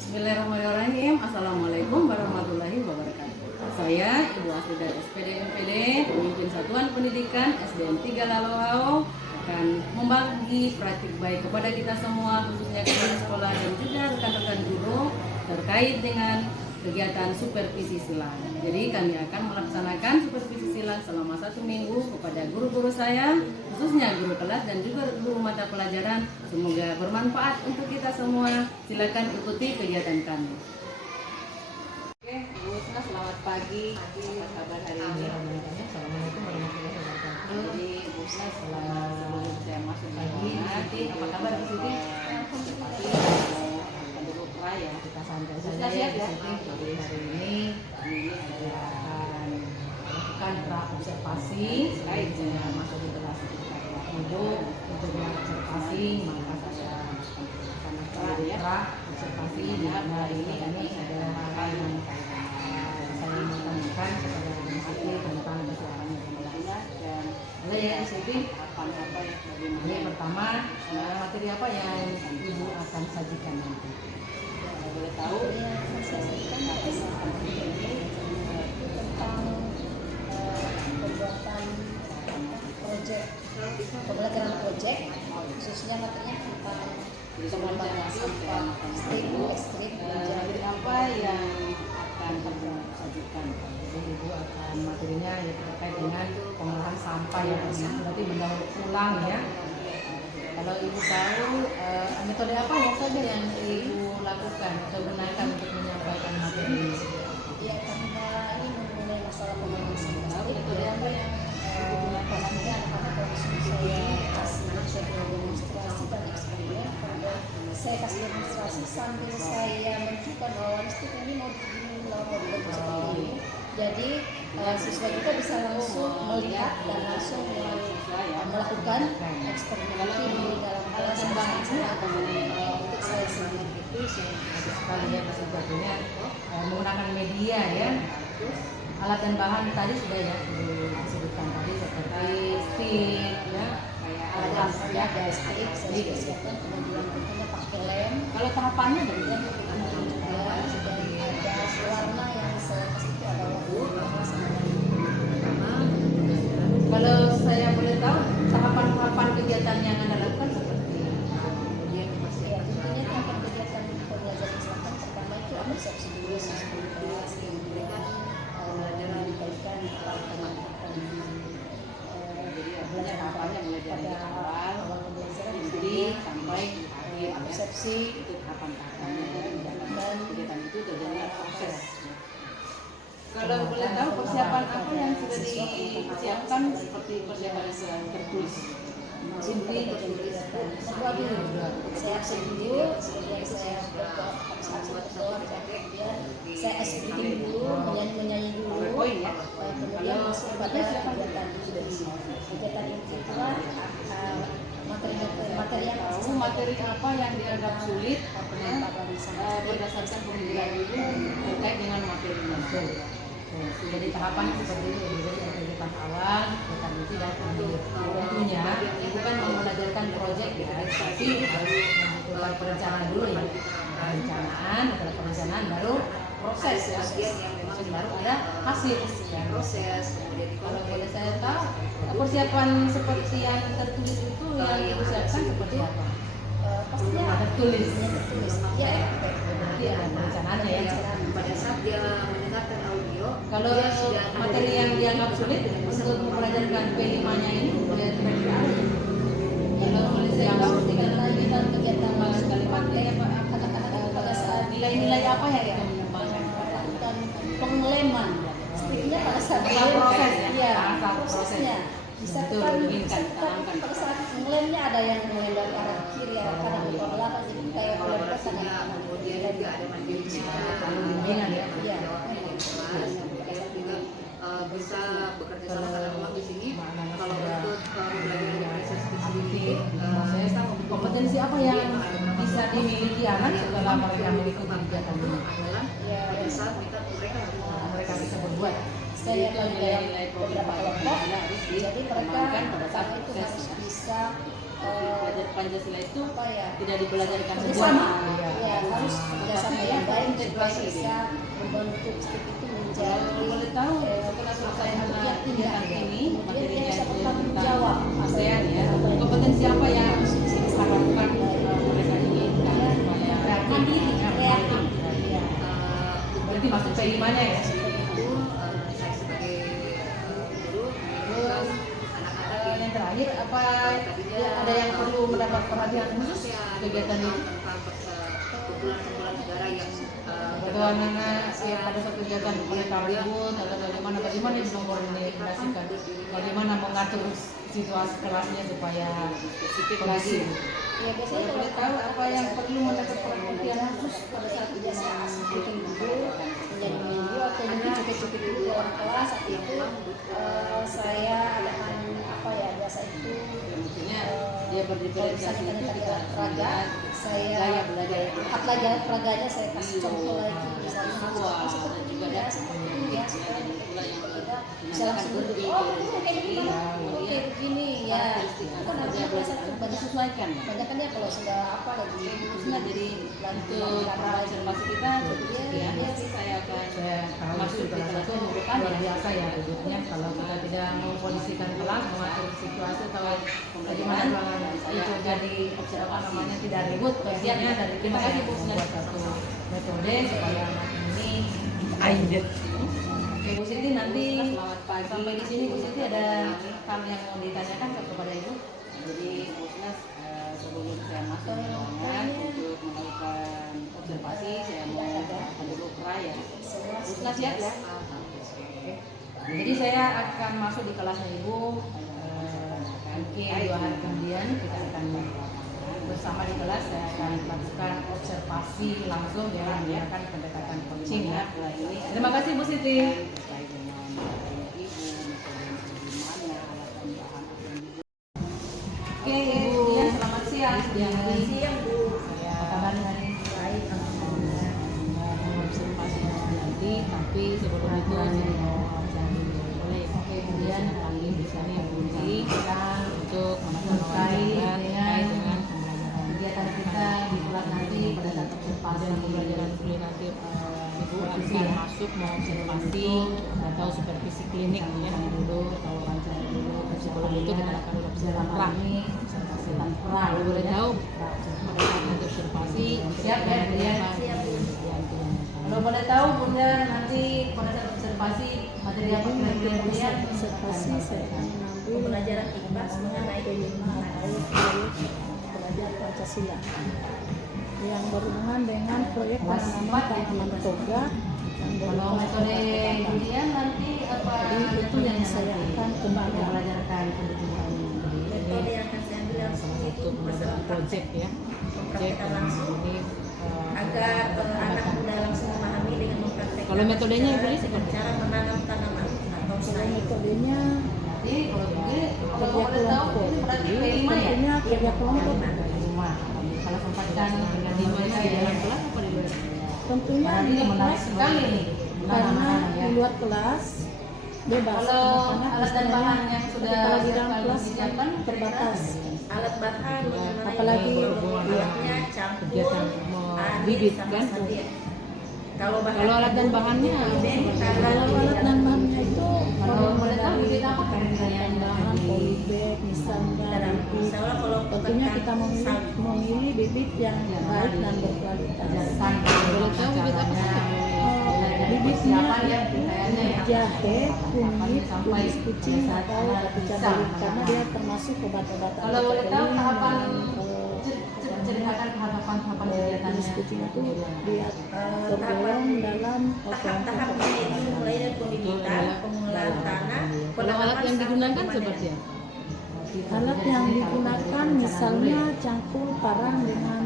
Bismillahirrahmanirrahim. Assalamualaikum warahmatullahi wabarakatuh. Saya Ibu Aslidat SPD MPD, pemimpin Satuan Pendidikan SDN 3 Lalauhau, akan membagi praktik baik kepada kita semua, khususnya kepala sekolah dan juga rekan-rekan guru terkait dengan kegiatan supervisi silang. Jadi kami akan melaksanakan supervisi silang selama 1 minggu kepada guru-guru saya, khususnya guru kelas dan juga guru mata pelajaran. Semoga bermanfaat untuk kita semua. Silakan ikuti kegiatan kami. Oke, Bu Usna, selamat pagi. Apa kabar hari ini? Assalamualaikum warahmatullahi wabarakatuh. Jadi Bu Usna, sebelum saya masuk pagi, apa kabar di sini? Ya, kita santai saja ya di sini. Jadi hari ini kami akan melakukan pra-observasi terkait dengan masuk di kelas untuk observasi, maka saya akan pra-observasi di mana ini ada hal yang saya mengatakan kepada MCP tentang persoalan pembelajaran dan ada ya MCP apa yang pertama materi apa yang Ibu akan sajikan nanti? Boleh tahu Saya sampaikan tentang pembuatan proyek pembelajaran proyek, khususnya materinya tentang pengembangan sampah ekstrim. Jadi apa yang akan Ibu sajikan? Jadi Ibu akan materinya ya terkait dengan pengolahan sampah ya, berarti mendaur ulang ya. Kalau Ibu tahu metode apa ya saja yang Ibu lakukan atau gunakan untuk menyampaikan materi ini? Ya, karena ini mengenai masalah pembangunan sampah. Metode apa yang Ibu gunakan? Anak-anak langsung saya kasih demonstrasi dan eksperimen. Saya kasih demonstrasi sambil saya menunjukkan bahwa listrik ini mau begini, mau dibentuk seperti ini. Jadi siswa kita bisa langsung melihat dan langsung melakukan eksperimen di dalam kelas untuk saya sendiri. Itu sekali ya sebetulnya menggunakan media ya, alat dan bahan tadi sudah ya disebutkan tadi seperti stick ya, kayak ada alat ya, ada stick saya sudah siapkan, kemudian tentunya pakai lem. kalau tahapannya dari Dan ada warna yang saya kasih itu ada warna sama kalau saya boleh tahu tahapan-tahapan kegiatan yang Anda lakukan seperti kemudian ya, tentunya tahapan kegiatan pembelajaran selatan pertama itu persepsi dulu sebelum kelas, kemudian belajar dikaitkan teman-teman belajar tahapannya mulai dari awal pembelajaran jadi sampai akhir persepsi itu tahapan-tahapannya dan kegiatan itu terjadi proses. Kalau boleh tahu persiapan apa yang sudah disiapkan seperti persiapan yang tertulis? Inti tertulis. saya absen dulu, kemudian saya saya SPT dulu, menyanyi dulu, kemudian masuk pada kegiatan inti itulah materi yang Materi apa yang dianggap sulit berdasarkan pembelajaran itu terkait dengan materinya. Jadi tahapannya seperti itu, jadi ada kegiatan awal, kegiatan inti dan akhir. Tentunya bukan mengajarkan proyek ya, tapi harus membutuhkan perencanaan dulu ya. Perencanaan, setelah perencanaan baru proses ya, proses baru ada hasil ya. Proses kemudian Kalau boleh saya tahu persiapan seperti yang tertulis itu yang dipersiapkan seperti apa? pastinya Tertulis. Ya, Berarti ada perencanaannya ya. pada saat dia mendengarkan audio Kalau materi yang dianggap sulit untuk mempelajari P5-nya ini kira-kira ada. Kalau boleh saya tahu kegiatan kalimatnya apa pada saat nilai-nilai apa yang kita mengembangkan? melakukan pengeleman, setidaknya pada saat Proses ya? ya, Tahap prosesnya bisa Betul, kan diinginkan, tanamkan. pada saat mengelemnya ada yang mengelem dari arah kiri, arah kanan, atau belakang, jadi kayak melem ke kanan kanan. kemudian juga ada mandirinya Lalu bimbingan ya. Iya. kemudian juga bisa bekerja sama karena memang di sini kalau untuk belajar di proses Nanti proses kompetensi apa yang bisa dimiliki anak setelah mereka mengikuti kegiatan ini? adalah pada saat Mereka bisa berbuat. Saya bagi dalam beberapa kelompok, jadi mereka Kembangkan pada saat pertama itu proses. harus bisa Belajar Pancasila itu apa ya, tidak dibelajarkan bersama, sebuah. ya harus kerjasama yang baik supaya bisa membentuk stick itu menjadi Kalau boleh tahu setelah selesai yang kegiatan ini kemudian dia materinya bisa itu bertanggung tentang jawab ASEAN ya, kompetensi apa yang diharapkan mereka inginkan supaya mandiri, kreatif. Ya. berarti masuk P5-nya ya? saya sebagai guru Terus yang terakhir apa ada yang perlu mendapat perhatian khusus kegiatan ini? kumpulan negara yang Atau anak-anak yang pada suatu kegiatan mereka ribut atau bagaimana bisa mengkoordinasikan, bagaimana mengatur situasi kelasnya supaya kondisi. Ya biasanya Boleh tahu apa yang perlu mendapat perhatian khusus pada saat biasa bikin dulu menjadi video atau mungkin cukit-cukit dulu dalam kelas, saat itu saya akan apa ya, biasa itu Maksudnya dia berdiferensiasi itu kita raga, saya gaya belajar raganya saya kasih contoh lagi, misalnya visual seperti dan ini juga ya, ada seperti ini ya, jadi pula yang kita bisa dinamakan langsung berdiri, oh kayak begini, Iya, kayak begini ya, kan harusnya biasa tuh banyak disesuaikan. banyak ya kalau sudah apa lagi Nah, jadi untuk pra observasi kita cukup sekian. Nanti saya akan masuk ke kelas itu merupakan luar biasa ya duduknya. Kalau kita tidak mengkondisikan kelas, mengatur situasi atau bagaimana itu jadi apa namanya tidak ribut. Bagiannya dari terima kasih Bu membuat satu metode supaya anak ini aided. Oke Bu Siti, nanti sampai di sini Bu Siti ada hal yang mau ditanyakan kepada Ibu. Jadi Bu Siti, sebelum saya masuk ke ruangan untuk melakukan observasi, saya mau melakukan dulu ya. Usna siap ya? Oke. Jadi saya akan masuk di kelasnya Ibu. Mungkin 2 hari kemudian kita akan bersama di kelas. Saya akan lakukan observasi langsung dengan menggunakan pendekatan coaching ya. Terima kasih Bu Siti. Oke Ibu, selamat siang. Siang Bu. Apa kabar hari ini? Baik, alhamdulillah. Observasi nanti, tapi sebelum itu saya mau isi klinik ya dulu, atau wawancara dulu. Sebelum itu kita akan observasi pra. Kalau boleh tahu pada saat nanti observasi Siap ya, Bunda? Kalau boleh tahu Bunda nanti pada saat observasi materi apa kira-kira Bunda? Observasi saya akan mengambil pelajaran IPAS mengenai kelima atau proyek pelajar Pancasila yang berhubungan dengan proyek penanaman tanaman toga. Kalau metode Julian nanti apa? Jadi itu yang saya akan kembangkan. Belajarkan pendidikan Metode yang akan saya ambil yang salah satu pengembangan project ya. Project langsung ini agar anak muda langsung memahami dengan mempraktekkan. kalau metodenya Ibu Lis seperti cara menanam tanaman atau selain metodenya Jadi kalau begini, kalau kerja boleh tahu kelompok. ini berarti Jadi P5 ya? tentunya kerja kelompok. Rumah. Kalau sempatkan dengan di lima mana di dalam kelas apa di luar? Tentunya Nah, di ini menarik kelas sekali nih. karena ya. di luar kelas bebas. Kalau Anak-anak alat dan istilahnya bahan yang sudah ketika lagi dalam siap kelas disiapkan, terbatas. Alat bahan Apalagi alatnya campur kegiatan bibit kan? kalau Kalau alat dan bahannya Kalau alat dan bahannya itu Kalau boleh tahu bibit apa kira-kira yang bahan polybag misalnya bibit. Tentunya kita memilih bibit yang baik dan berkualitas. boleh tahu bibit apa saja? Bibitnya ya, itu kayaknya ya. jahe, kunyit, Sampai kubis kucing atau pisang. cabai karena dia termasuk obat-obatan. Kalau boleh tahu Jadi, tahapan eh, ceritakan tahapan kegiatannya. kubis kucing itu dia tergolong dalam tahap-tahapnya itu mulai dari pembibitan, pengolahan tanah, Kalau alat yang digunakan seperti apa? alat yang digunakan misalnya cangkul parang dengan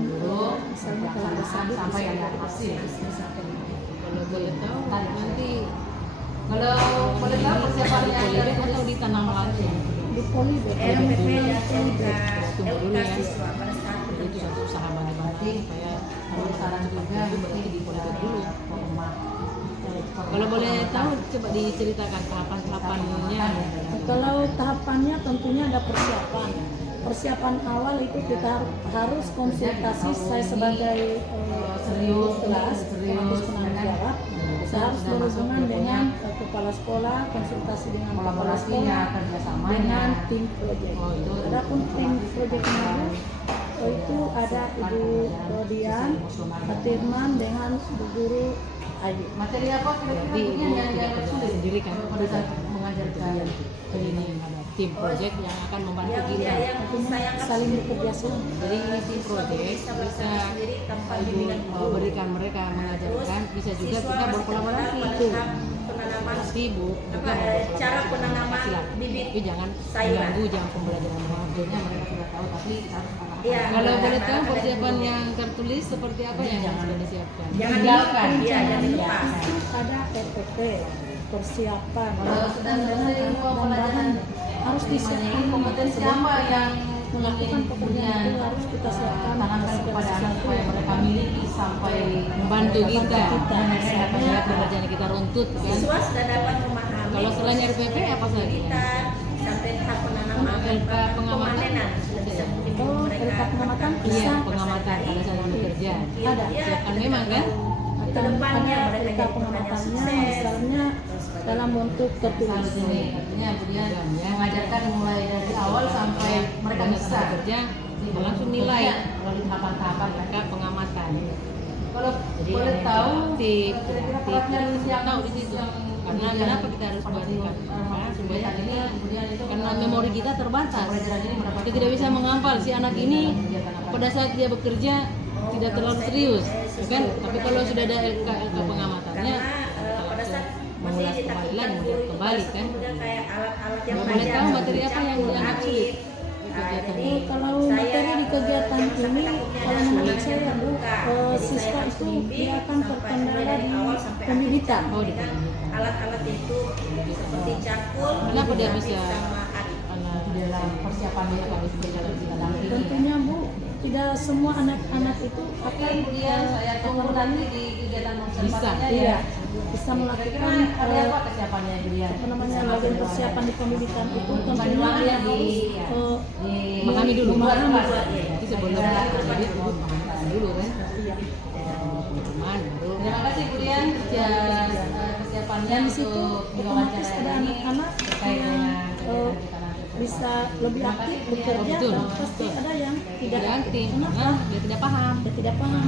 misalnya kalau ada sabut sampai bisa ada kita hasil. Kalau boleh tahu nanti Kalau boleh tahu persiapannya di polybag atau ditanam langsung? di polybag. RPP dan SNK Tunggu dulu ya. siswa pada saat Jadi itu satu usaha bareng-bareng supaya Kalau saran juga berarti di polybag dulu. rumah. Kalau boleh tahu coba diceritakan tahapan-tahapannya. Kalau tahapannya tentunya ada persiapan. Persiapan awal itu kita harus konsultasi saya sebagai serius kelas, pelaku penanggung jawab. Saya harus berhubungan dengan kepala sekolah, konsultasi dengan kepala Kolaborasinya, sekolah, kerjasamanya. dengan tim proyek. Oh, itu. Adapun tim proyeknya itu ada Ibu Rodian, Pak Tirman dengan Bu Guru Ayu. Materi apa kira-kira Jadi Bun, yang dianggap sulit sendiri kan pada saat mengajarkan ini ada tim project yang akan membantu kita. Saling bekerja sama. Jadi ini tim project bisa Ibu berikan mereka mengajarkan, bisa juga kita berkolaborasi itu. Pasti Bu juga cara penanaman bibit tapi jangan sayuran. mengganggu jam pembelajaran mengajarnya mereka sudah tahu tapi kita harus Iya. kalau boleh tahu persiapan yang tertulis seperti apa yang sudah disiapkan? Jangan Tinggalkan. Iya, jangan dilepas. Itu ada RPP, persiapan. Kalau sudah selesai semua pelajaran harus disiapkan ini kompetensi apa yang melakukan pekerjaan itu harus kita siapkan tanamkan kepada anak supaya mereka miliki sampai Membantu kita Misalnya, supaya pekerjaan kita runtut kan. Siswa sudah dapat memahami Kalau selain RPP apa saja? sampai tahap penanaman LK pengamatan pemanenan sudah bisa mungkin oh, mereka LK pengamatan Iya, bisa pengamatan pada saat bekerja. ada. Siapkan memang kan? Itu depannya ada mereka LK jadi pengamatannya sukses. misalnya dalam bentuk tertulis. harus ini artinya kemudian mengajarkan mulai dari awal sampai mereka bisa bekerja langsung nilai melalui tahapan-tahapan mereka pengamatan. kalau boleh tahu tip kira-kira pelatihan yang tahu di situ. Karena kenapa kita harus buatkan? Supaya ini kemudian itu karena memori kita terbatas. pelajaran ini mendapat Kita tidak bisa menghafal si anak ini pada saat dia bekerja tidak terlalu serius, ya kan? Tapi kalau sudah ada LK pengamatannya, pada saat masih mengulas kembali lagi, mengulas kembali kan? kemudian kayak alat-alat yang Boleh mengajar, tahu materi apa yang campur dianggap adit. sulit? Jadi Kalau materi di kegiatan ini, kalau menurut saya Bu, siswa itu dia akan terkendala di pembibitan. Oh, di alat-alat itu seperti cangkul, Kenapa dia bisa? sama adit. Karena dalam persiapan dia kalau berjalan di dalam ini Tentunya Bu, tidak semua anak-anak itu akan kemudian saya tunggu nanti di kegiatan observasinya iya, ya bisa melakukan kira-kira ada apa kesiapannya Julian? apa namanya bagian persiapan di pendidikan itu tentunya ruangan dia ya, harus memahami dulu. memahami. Jadi sebelum jadi pemahaman dulu kan? Iya. Pemahaman dulu. Terima kasih Julian kerja persiapannya Dan di situ untuk otomatis diwawancara ada ini anak-anak terkait yang dengan kegiatan kita nanti. bisa lebih aktif bekerja, betul, dan pasti betul. ada yang tidak Tidak aktif Kenapa? karena dia tidak paham. Dia tidak paham.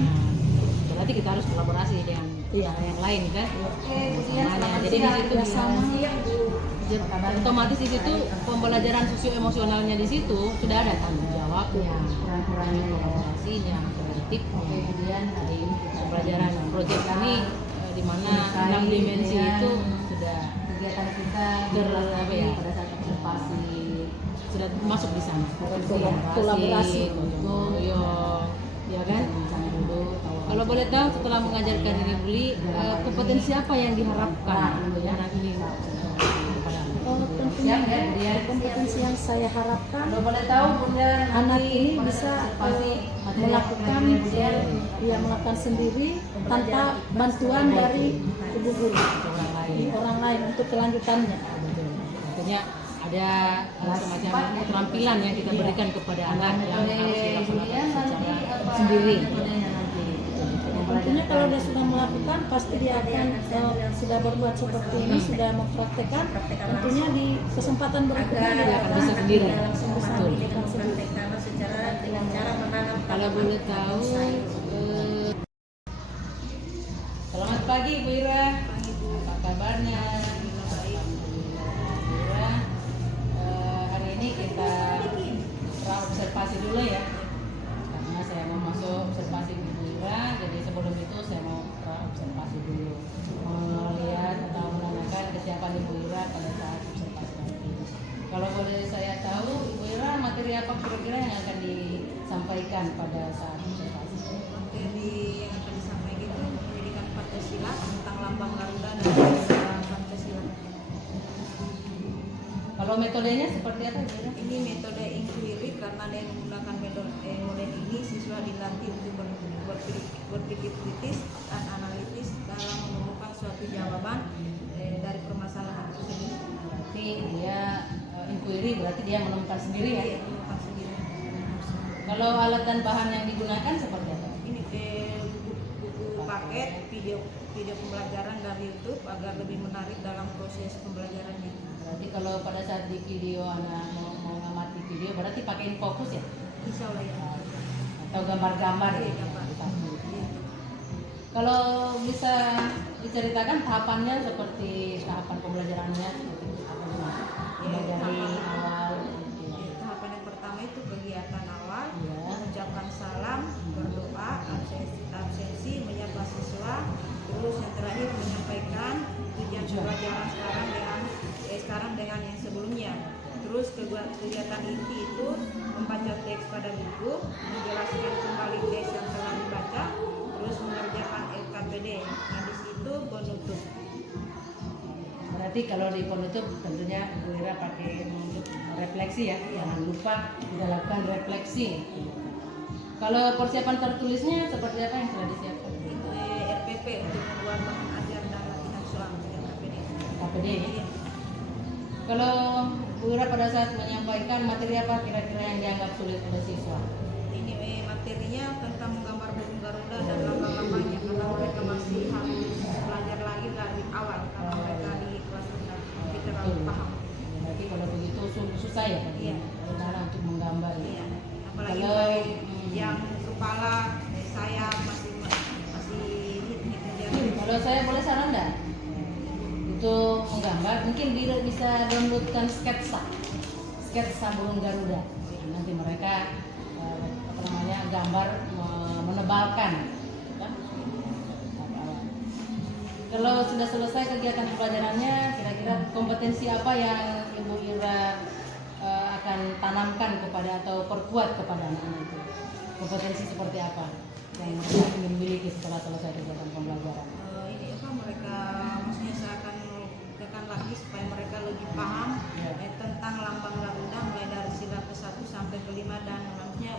Berarti kita harus kolaborasi dengan yang lain kan. Semuanya. Jadi di situ Bersama. otomatis di situ pembelajaran sosio emosionalnya di situ sudah ada tanggung jawabnya, kolaborasinya, kreatifnya. Kemudian hari pembelajaran proyek ini di mana 6 dimensi itu sudah kegiatan kita apa ya pada saat observasi sudah masuk di sana. Kolaborasi. Gotong-royong, ya kan? Kalau boleh tahu setelah mengajarkan ini Buli, kompetensi apa yang diharapkan anak ini? Tentunya kompetensi yang saya harapkan Kalau boleh tahu Bunda anak ini bisa melakukan melakukan sendiri tanpa bantuan dari ibu guru orang lain untuk kelanjutannya. Artinya ada semacam keterampilan yang kita berikan kepada anak yang harus dilaksanakan secara sendiri. Tentunya kalau dia sudah melakukan pasti dia akan sudah berbuat seperti ini, sudah mempraktekkan. Tentunya di kesempatan berikutnya dia akan bisa sendiri. langsung bisa Betul. melakukan sendiri. Kalau boleh tahu, selamat pagi Bu Ira. Apa kabarnya? Bu Ira, hari ini kita observasi dulu ya. Karena saya mau masuk observasi Bu Ira, jadi sebelum itu saya mau observasi dulu. Melihat atau menanyakan kesiapan Ibu Ira pada saat observasi nanti. Kalau boleh saya tahu, Ibu Ira, materi apa kira-kira yang akan disampaikan pada saat observasi? Materi yang akan disampaikan itu pendidikan Pancasila tentang lambang Garuda dan sejarah Pancasila. Kalau metodenya seperti apa, Ibu Ira? Ini metode inquiry karena dengan menggunakan model ini siswa dilatih untuk berpikir kritis dan analitis dalam menemukan suatu jawaban dari permasalahan tersebut. Berarti dia inquiry, berarti dia menemukan sendiri ya? Iya, menemukan sendiri. Kalau alat dan bahan yang digunakan seperti apa? Ini buku paket, video pembelajaran dari YouTube agar lebih menarik dalam proses pembelajarannya. Berarti kalau pada saat di video anak mau mengamati video, berarti pakai infocus ya? Insya Allah ya. Atau gambar-gambar ya? Iya, gambar. Iya. Kalau bisa diceritakan tahapannya seperti tahapan pembelajarannya seperti apa gimana? Iya, Dari tahapan. awal. Tahapan yang pertama itu kegiatan awal, Iya. mengucapkan salam, berdoa, absensi, menyapa siswa, terus yang terakhir menyampaikan tujuan pembelajaran sekarang dengan yang sebelumnya. Terus kegiatan inti itu membaca teks pada buku, menjelaskan kembali teks yang telah dibaca, terus mengerjakan LKPD. Nah di situ penutup. Berarti kalau di penutup tentunya Bu Ira pakai untuk refleksi ya, jangan lupa kita lakukan refleksi. Kalau persiapan tertulisnya seperti apa yang sudah disiapkan? Itu RPP untuk membuat bahan ajar dan latihan soal LKPD. KPD ya? Kalau Bu Ira pada saat menyampaikan materi apa kira-kira yang dianggap sulit oleh siswa? Ini materinya tentang menggambar burung Garuda dan lambang-lambangnya karena mereka masih harus belajar lagi dari awal karena mereka di kelas rendah kita terlalu paham. Berarti kalau begitu susah ya Pak? Iya. Cara untuk menggambar ya? Iya. Apalagi Kalau dari yang kepala sayap masih gitu. Kalau saya boleh saran enggak? Itu menggambar, mungkin bisa downloadkan sketsa burung Garuda. Nanti mereka gambar menebalkan. Kalau sudah selesai kegiatan pembelajarannya, kira-kira kompetensi apa yang Ibu Ira akan tanamkan kepada atau perkuat kepada anak-anak itu? Kompetensi seperti apa yang mereka ingin miliki setelah selesai kegiatan pembelajaran? Ini apa mereka maksudnya saya akan tekan lagi supaya mereka lebih paham tentang lambang Garuda mulai dari sila ke-1 sampai ke-5 dan nantinya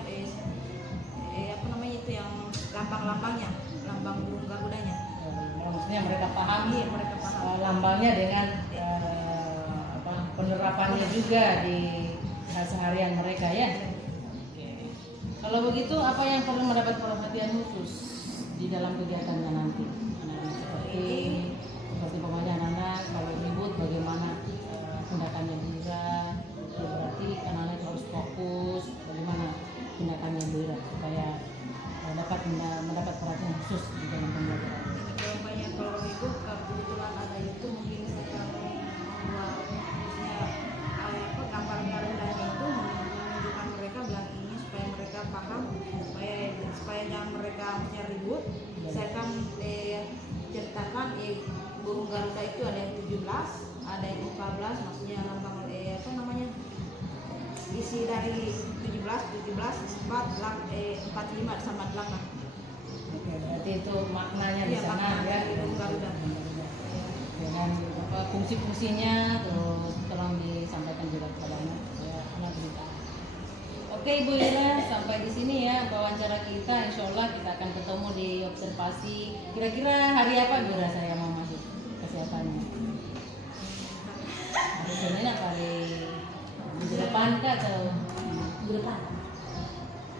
apa namanya itu yang lambang-lambangnya, lambang burung Garudanya. Maksudnya mereka paham, Iya, mereka paham. lambangnya dengan penerapannya juga di seharian mereka ya. Oke. Kalau begitu apa yang perlu mendapat perhatian khusus di dalam kegiatannya nanti? Seperti pokoknya posisi dari 17, 4, 45 sama 8. Oke, berarti itu maknanya di Iya, sana makna ya. dari Garuda. Dengan fungsi-fungsinya terus tolong disampaikan juga kepada anak berita. Oke Ibu Ira, sampai di sini ya wawancara kita. Insya Allah kita akan ketemu di observasi. Kira-kira hari apa Ibu Ira saya mau masuk kesehatannya? Hari Senin apa hari minggu depan kah atau Minggu depan.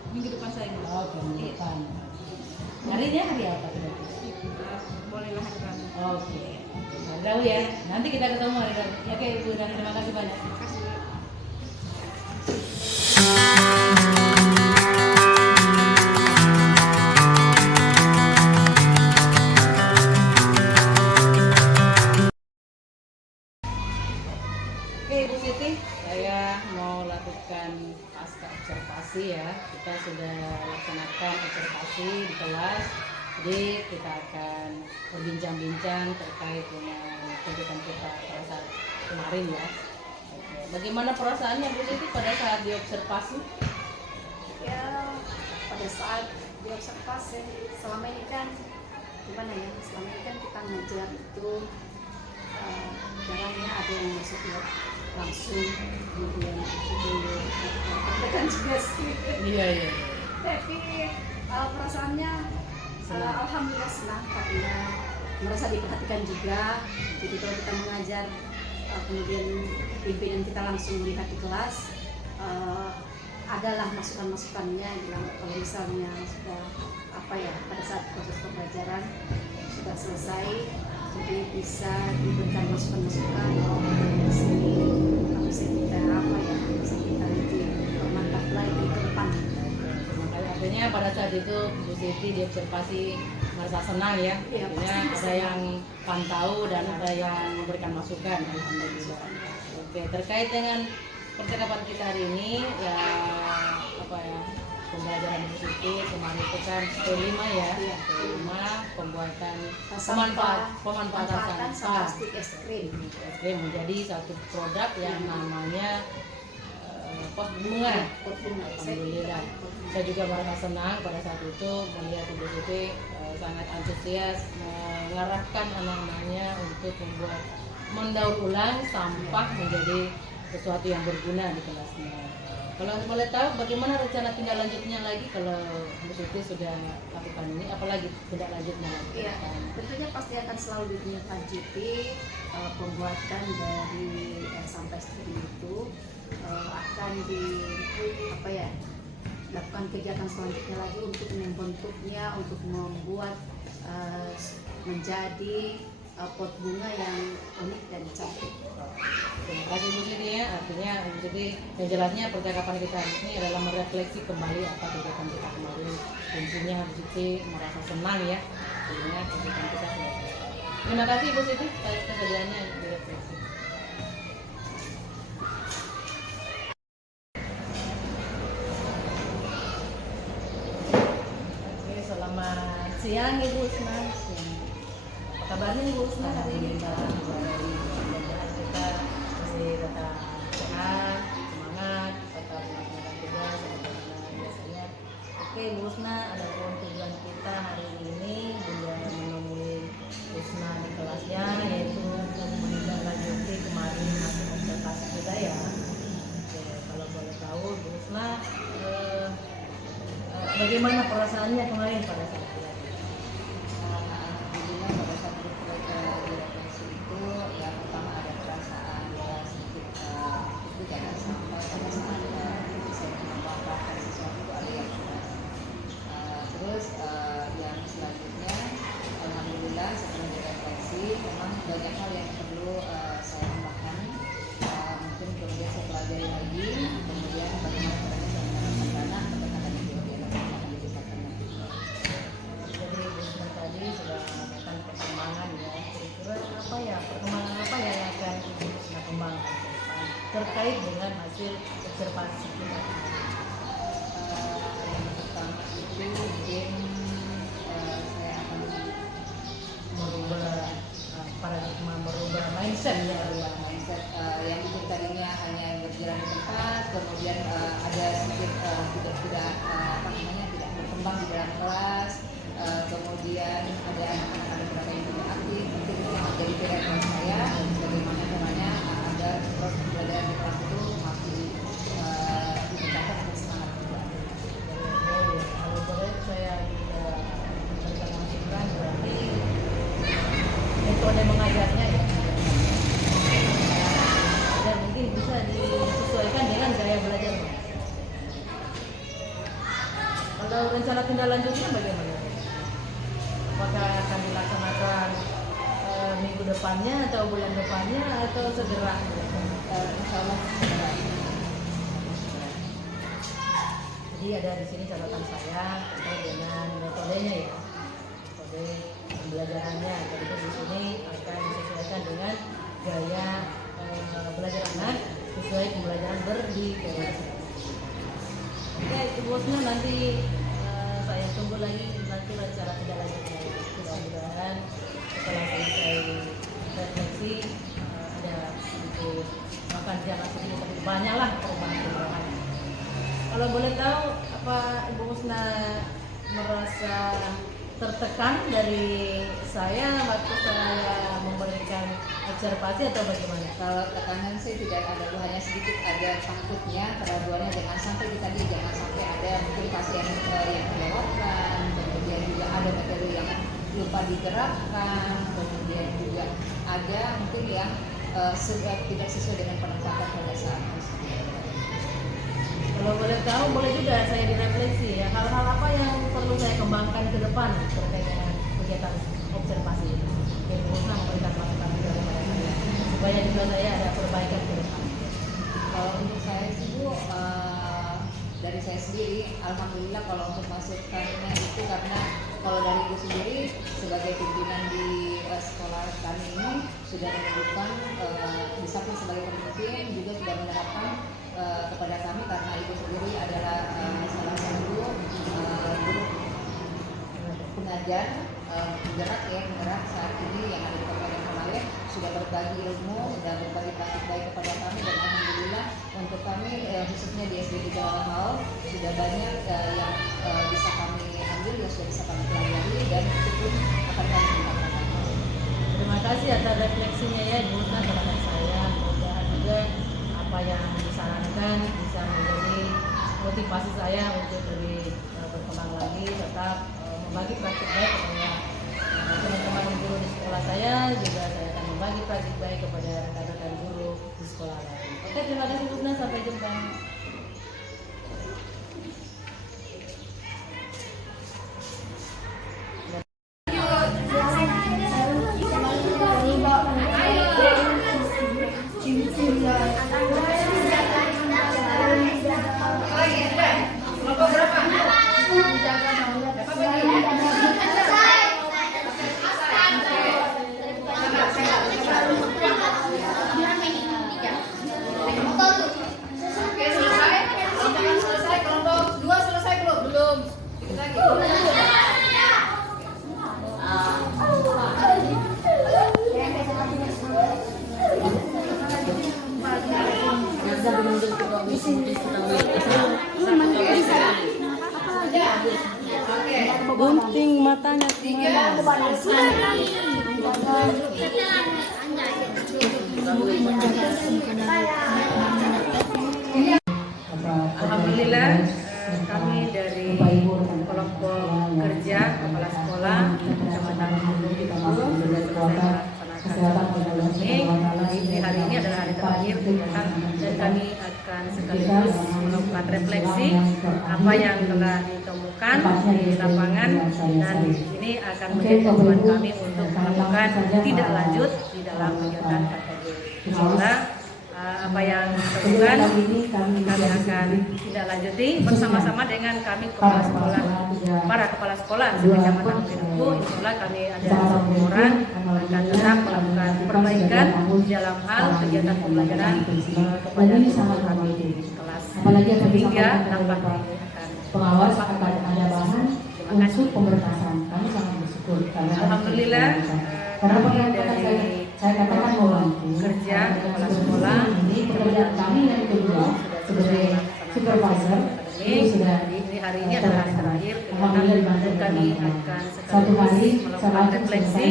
Minggu depan saya. Oke, minggu depan. Harinya hari apa kira-kira? Bolehlah hari Rabu. Oke, hari Rabu ya. Nanti kita ketemu hari Rabu. Ya, oke Ibu Ira, terima kasih banyak. Terima kasih. Oke Ibu Siti, saya mau lakukan pasca observasi ya. Kita sudah laksanakan observasi di kelas. Jadi kita akan berbincang-bincang terkait dengan kegiatan kita pada saat kemarin ya. Oke. Bagaimana perasaannya Bu Siti pada saat diobservasi? Ya, pada saat diobservasi selama ini kan gimana ya, selama ini kan kita ngajar itu jarangnya ada yang masuk ya langsung, kemudian itu tekan juga sih. Iya. Tapi perasaannya alhamdulillah senang karena merasa diperhatikan juga. Jadi kalau kita mengajar kemudian pimpinan kita langsung melihat di kelas, adalah masukan-masukannya bilang kalau misalnya sudah pada saat proses pembelajaran sudah selesai, jadi bisa diberikan masukan-masukan dari sini bisa kita bisa kita lebih mantap lagi ke depan. Makanya artinya pada saat itu Bu Siti diobservasi merasa senang ya. Iya, Artinya pasti ada senang. yang pantau dan ada yang memberikan masukan. Alhamdulillah. Oke, terkait dengan percakapan kita hari ini ya pembelajaran Bu Siti kemarin itu kan P5 ya. Iya. P5 pembuatan Sampah, pemanfaatan sampah sampah plastik es krim. es krim menjadi satu produk yang namanya pot bunga. Pot bunga. Alhamdulillah. Saya juga merasa senang pada saat itu melihat Ibu Siti sangat antusias mengarahkan anak-anaknya untuk membuat mendaur ulang sampah menjadi sesuatu yang berguna di kelasnya. Kalau boleh tahu bagaimana rencana tindak lanjutnya lagi kalau Bu Siti sudah lakukan ini, apalagi tindak lanjutnya lagi? Iya, tentunya pasti akan selalu ditindaklanjuti pembuatan dari sampah es krim itu akan lakukan kegiatan selanjutnya lagi untuk membentuknya, untuk membuat menjadi pot bunga yang unik dan cantik. Terima kasih Bu Siti ya. Artinya Bu Siti yang jelasnya percakapan kita hari ini adalah merefleksi kembali apa kegiatan kita kemarin. Tentunya Bu Siti merasa senang ya. Tentunya kegiatan kita sudah selesai. Terima kasih Bu Siti atas kesediaannya direfleksi. Oke, selamat siang Ibu Usna. Apa kabarnya Ibu Usna hari ini? Mudah-mudahan kita masih tetap sehat, semangat, tetap melaksanakan tugas sebagaimana biasanya. Oke, Bu Usna, ada tujuan kita hari ini juga menemui Usna di kelasnya, yaitu untuk menindaklanjuti kemarin hasil observasi kita ya. Oke, kalau boleh tahu Bu Usna, bagaimana perasaannya kemarin pada saat itu? Alhamdulillah pada saat direfleksi itu ya pertama ada perasaan sedikit itu jangan sampai pada saat saya menambahkan sesuatu itu ada yang kurang. Terus yang selanjutnya alhamdulillah setelah direfleksi memang banyak hal yang perlu saya tambahkan, mungkin kemudian saya pelajari lagi, kemudian bagaimana caranya saya menerapkan dana pendekatan yang akan dibesarkan nanti. Jadi Bu Usna tadi sudah mengatakan perkembangan ya. Kira-kira perkembangan apa ya yang akan Ibu Usna kembangkan ke depan terkait dengan hasil observasi kita? Yang pertama itu mungkin saya akan Merubah paradigma, merubah mindset ya. mindset yang itu tadinya hanya berjalan di tempat, kemudian Kalau rencana tindak lanjutnya bagaimana? Apakah akan dilaksanakan minggu depannya atau bulan depannya atau segera? Insya Allah segera. Jadi ada di sini catatan saya terkait dengan metodenya ya, metode pembelajarannya. Jadi di sini akan disesuaikan dengan gaya belajar anak sesuai pembelajaran berdikari. Oke, itu bosnya nanti saya tunggu lagi nanti rencana tidak lanjutnya. Mudah-mudahan setelah selesai refleksi ada sedikit makan siang sedikit tapi banyaklah perubahan. Kalau boleh tahu apa Ibu Husna merasa tertekan dari saya waktu saya memberikan observasi atau bagaimana? Kalau tekanan sih tidak ada, hanya sedikit ada takutnya, keraguannya jangan sampai ada mungkin pasien yang kelewatan, kemudian juga ada materi yang lupa diterapkan, kemudian juga ada mungkin yang tidak sesuai dengan penempatan pada saat tersebut. Kalau boleh tahu, boleh juga saya direfleksi ya, hal-hal apa yang perlu saya kembangkan ke depan terkait dengan kegiatan observasi ini. Jadi Husna memberikan masukan kepada saya supaya juga saya ada perbaikan ke depan. Kalau untuk saya sih Bu, dari saya sendiri, alhamdulillah kalau untuk masukannya itu karena kalau dari Ibu sendiri sebagai pimpinan di sekolah kami ini sudah menunjukkan di samping sebagai pemimpin juga sudah menerapkan kepada kami karena Ibu sendiri adalah salah satu guru pengajar penggerak saat ini yang ada di Kabupaten Konawe, sudah berbagi ilmu dan berbagi praktik baik kepada kami, dan alhamdulillah untuk kami khususnya di SD Jawa Hal sudah banyak yang bisa kami ambil, yang sudah bisa kami pelajari dan itu pun akan kami tingkatkan. Terima kasih atas refleksinya ya Ibu Husna kepada saya. Mudah-mudahan juga apa yang disarankan bisa menjadi motivasi saya untuk lebih berkembang lagi, tetap membagi praktik baik kepada teman-teman guru di sekolah saya, juga saya akan membagi praktik baik kepada rekan-rekan guru di sekolah lain. Oke, terima kasih Bu Husna, sampai jumpa. Selesai kelompok 2 selesai belum? Lagi. Gunting matanya Alhamdulillah kami dari kelompok kerja kepala sekolah Kecamatan Gunung Kidul sudah selesai melaksanakan di hari ini adalah hari terakhir kegiatan dan kami akan sekaligus melakukan refleksi apa yang telah ditemukan di lapangan, dan ini akan menjadi tujuan kami untuk melakukan tindak lanjut di dalam kegiatan KKD. Semoga apa yang ditemukan kami akan tindak lanjuti bersama-sama dengan kami kepala sekolah, para kepala sekolah Kecamatan Kidul. Insyaallah kami ada 10 orang akan tetap melakukan perbaikan dalam hal kegiatan pembelajaran kepada guru kami di kelas hingga tampak pengawas akan ada bahan untuk pemberkasan. Kami sangat bersyukur karena alhamdulillah karena kami pengawasan dari saya katakan membantu kerja kepala sekolah ini pekerjaan kami yang kedua sebagai supervisor itu sudah di hari ini adalah hari terakhir kegiatan dan kami akan satu hari melakukan refleksi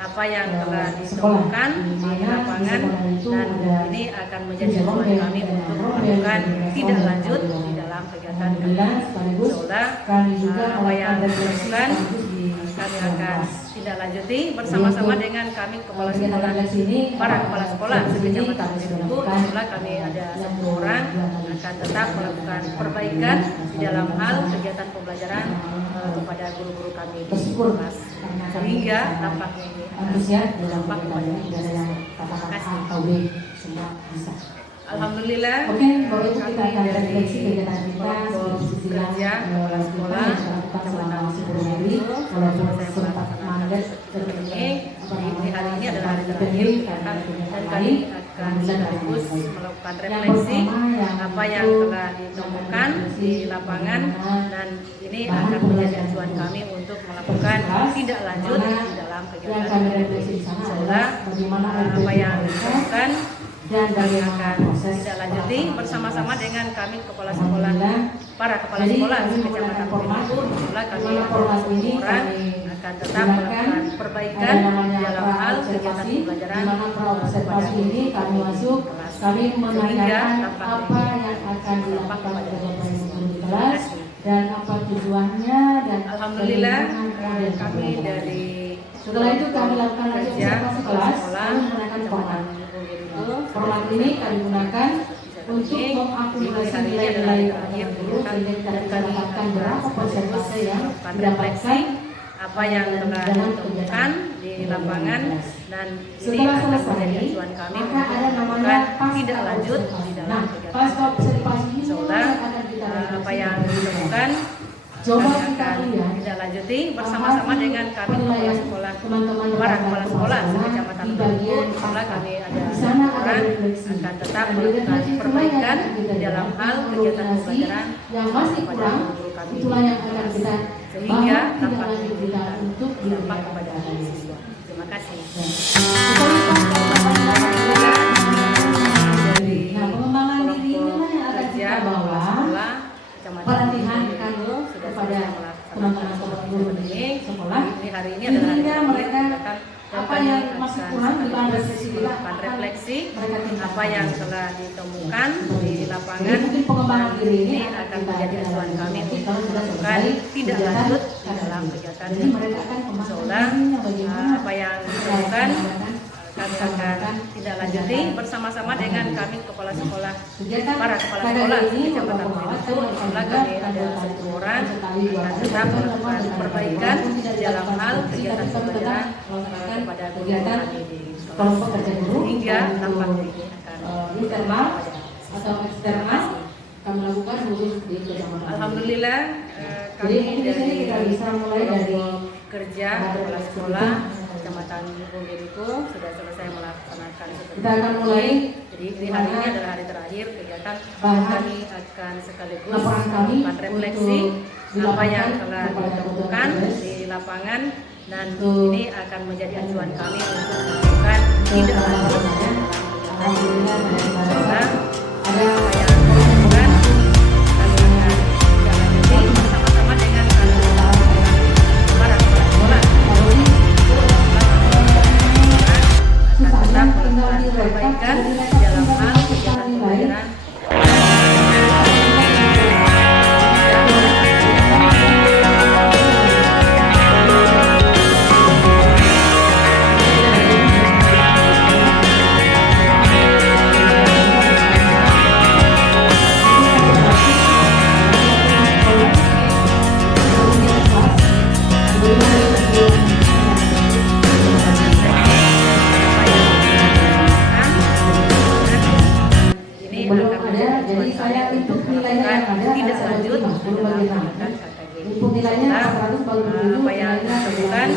apa yang telah ditemukan di lapangan, dan ini akan menjadi tujuan kami untuk melakukan tindak lanjut di dalam kegiatan kami. Semoga apa yang ditemukan kami akan tindak tindak lanjuti bersama-sama dengan kami kepala sekolah, para kepala sekolah sekecamatan Geriku. Insya kami ada 10 orang akan tetap melakukan perbaikan di dalam hal kegiatan pembelajaran kepada guru-guru kami di kelas, sehingga dampaknya ini akan dampak kepada siswa. Terima kasih. Alhamdulillah, kami dari kelompok kerja kepala sekolah Kecamatan Geriku saya melaksanakan ini. Di hari ini adalah hari terakhir dan kami akan sekaligus melakukan refleksi apa yang telah ditemukan di lapangan, dan ini akan menjadi acuan kami untuk melakukan tindak lanjut di dalam kegiatan sekolah. Apa yang ditemukan dan kami akan tidak lanjuti bersama-sama dengan kami kepala sekolah, para kepala sekolah Kecamatan Geriku. Jumlah kami 10 orang akan tetap melakukan perbaikan dalam hal kegiatan pembelajaran kepada ini kami masuk, kami menanyakan apa yang akan dilakukan di kelas dan apa tujuannya, dan alhamdulillah kami dari setelah itu kami lakukan kerja kelas kami menaikkan format. Format ini kami gunakan untuk mengakumulasi nilai-nilai terakhir dan kami dapatkan berapa persentase yang didapatkan apa yang telah ditemukan di lapangan, dan ini akan menjadi acuan kami untuk melakukan tindak lanjut di dalam kegiatan sekolah. Apa yang ditemukan kami akan tidak lanjuti bersama-sama dengan kami kepala sekolah, para kepala sekolah Kecamatan Geriku. Jumlah kami ada 10 orang akan tetap melakukan perbaikan di dalam hal kegiatan pembelajaran kepada guru kami, sehingga dapat dampak kepada siswa. Terima kasih. Dari kelompok kerja kepala sekolah pelatihan kami kepada teman-teman guru ini sekolah. Hari ini adalah mereka apa yang masih kurang melakukan refleksi apa yang telah ditemukan di lapangan. Ini akan menjadi acuan kami untuk melakukan tindak lanjut di dalam kegiatan sekolah. Apa yang ditemukan kami akan tidak lanjuti bersama-sama dengan kami kepala sekolah, para kepala sekolah Kecamatan Geriku. Jumlah kami ada 10 orang akan tetap melakukan perbaikan dalam hal kegiatan pembelajaran kepada guru kami di kelompok kerja guru, hingga dampak ini akan internal atau eksternal kami lakukan khusus di kecamatan. Alhamdulillah kami dari kerja kepala sekolah Kecamatan Geriku sudah selesai melaksanakan seperti ini. Jadi di hari ini adalah hari terakhir kegiatan, kami akan sekaligus melakukan refleksi apa yang telah ditemukan di lapangan, dan ini akan menjadi acuan kami untuk melakukan tindak lanjut dalam kegiatan ada apa yang ditemukan kami akan tindak lanjuti bersama-sama dengan kami para kepala sekolah. Tetap melakukan perbaikan dalam hal kegiatan pembelajaran. Apa yang ditemukan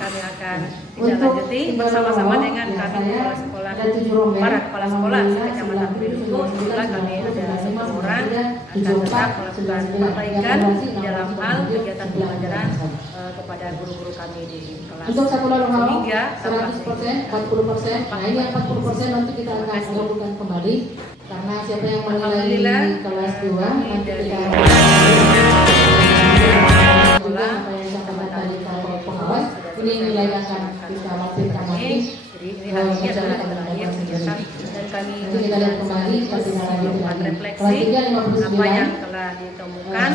kami akan tidak lanjuti bersama-sama dengan kami kepala sekolah, para kepala sekolah Kecamatan Geriku. Jumlah kami ada 10 orang akan tetap melakukan perbaikan dalam hal kegiatan pembelajaran kepada guru-guru kami di kelas. Untuk satu lalu hingga 100%, 40%. Nah ini yang 40% nanti kita akan lakukan kembali, karena siapa yang menilai di kelas 2 nanti kita pengawas ini nilai akan kita lakukan nanti. Jadi ini hari ini adalah hari terakhir kegiatan, dan kami Nanti kita lihat kembali kasih lagi melakukan lagi. refleksi Kelas 3 59. apa yang telah ditemukan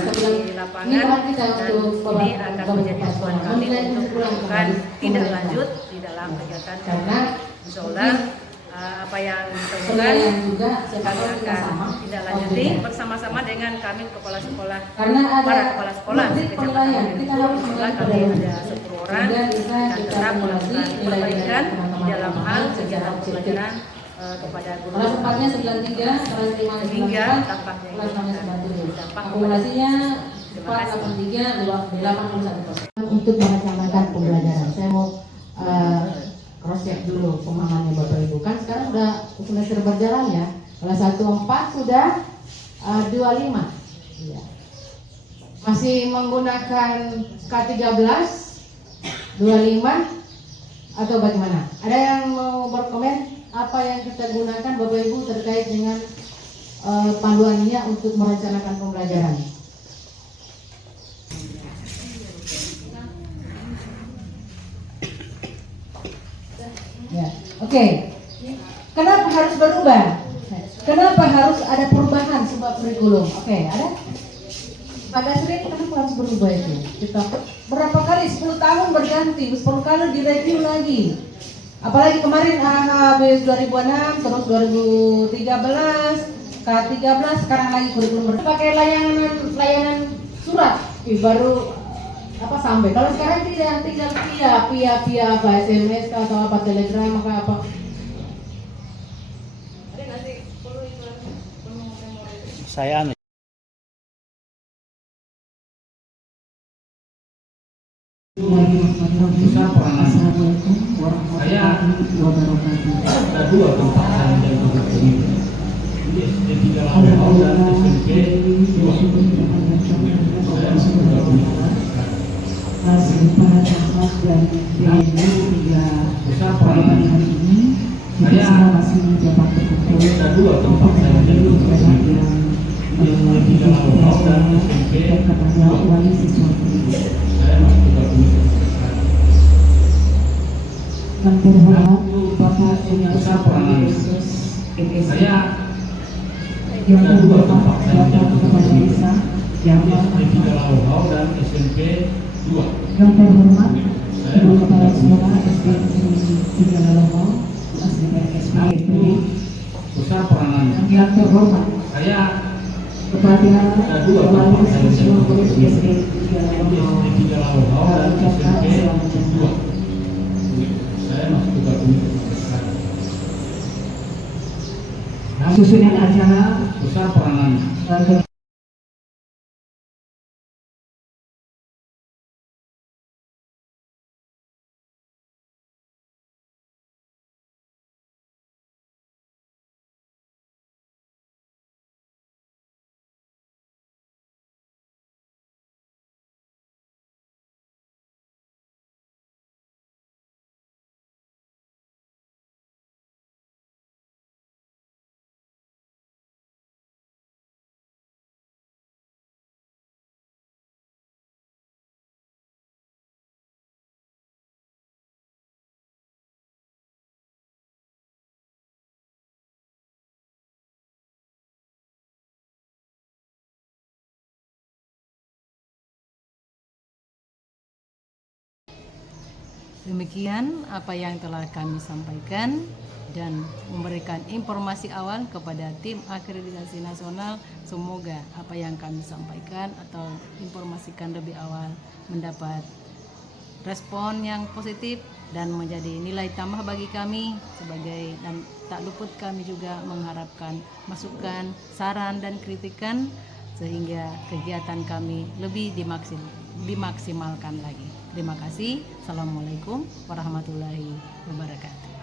di lapangan, dan ini akan menjadi acuan kami untuk melakukan tindak lanjut di dalam kegiatan Karena insya Allah apa yang ditemukan kami akan tindak lanjuti bersama-sama dengan kami kepala sekolah, karena ada para kepala sekolah di Kecamatan penilaian, kita harus Kebetulan menilai kami penilaian. ada 10 orang Sehingga bisa dan kita tetap evaluasi melakukan nilai-nilai perbaikan di teman-teman dalam hal secara kegiatan objektif. pembelajaran kepada guru. Kelas 4-nya 93, kelas 5 Sehingga 94, dampaknya kelas 6-nya 97. dampak Akumulasinya Terima kasih. 483, 81%. Untuk merencanakan pembelajaran, saya mau cross check dulu pemahamannya Bapak Ibu. Kan sekarang udah semester berjalan ya. Kelas 1-4 sudah 25. Iya. Masih menggunakan K13 25 atau bagaimana? Ada yang mau berkomen apa yang kita gunakan Bapak Ibu terkait dengan panduannya untuk merencanakan pembelajaran? Ya, oke. Kenapa harus berubah? Kenapa harus ada perubahan sebuah kurikulum? Oke, ada? Pak Dasrin, kenapa harus berubah itu? Kita berapa kali? 10 tahun berganti, 10 kali direview lagi. Apalagi kemarin habis 2006, terus 2013, K13, sekarang lagi kurikulum baru. Pakai layanan surat, baru apa sampai. Kalau sekarang tidak, tinggal via apa SMS atau apa Telegram apa. Saya Assalamualaikum warahmatullahi wabarakatuh. Ada dua tempat saya yang berbeda. Ini SD 3 Lawal dan SMP 2. Hasil para camat dan PNU hingga pada hari ini kita semua masih menjabat berkumpul Ada dua tempat saya yang berbeda. Ini SD 3 Lawal dan SMP dan kepada wali siswa saya masih juga punya. yang terhormat Bapak Penyelenggara Khusus MSI Saya yang ada dua tempat terhormat saya yang Bapak Kepala Desa yang SD 3 Lawal dan SMP 2. yang terhormat Ibu Kepala Sekolah SD 3 Lalawal SDN SPP Besar peranannya. yang terhormat Saya kepada ada dua wali tempat saya siswa yang murid berbeda. SD 3 Ini SD 3 Lawal dan SMP 2. Saya masih juga punya. susunan acara Besar peranannya. Demikian apa yang telah kami sampaikan dan memberikan informasi awal kepada tim akreditasi nasional. Semoga apa yang kami sampaikan atau informasikan lebih awal mendapat respon yang positif dan menjadi nilai tambah bagi kami sebagai, dan tak luput kami juga mengharapkan masukan, saran dan kritikan sehingga kegiatan kami lebih dimaksimalkan lagi. Terima kasih. Assalamualaikum warahmatullahi wabarakatuh.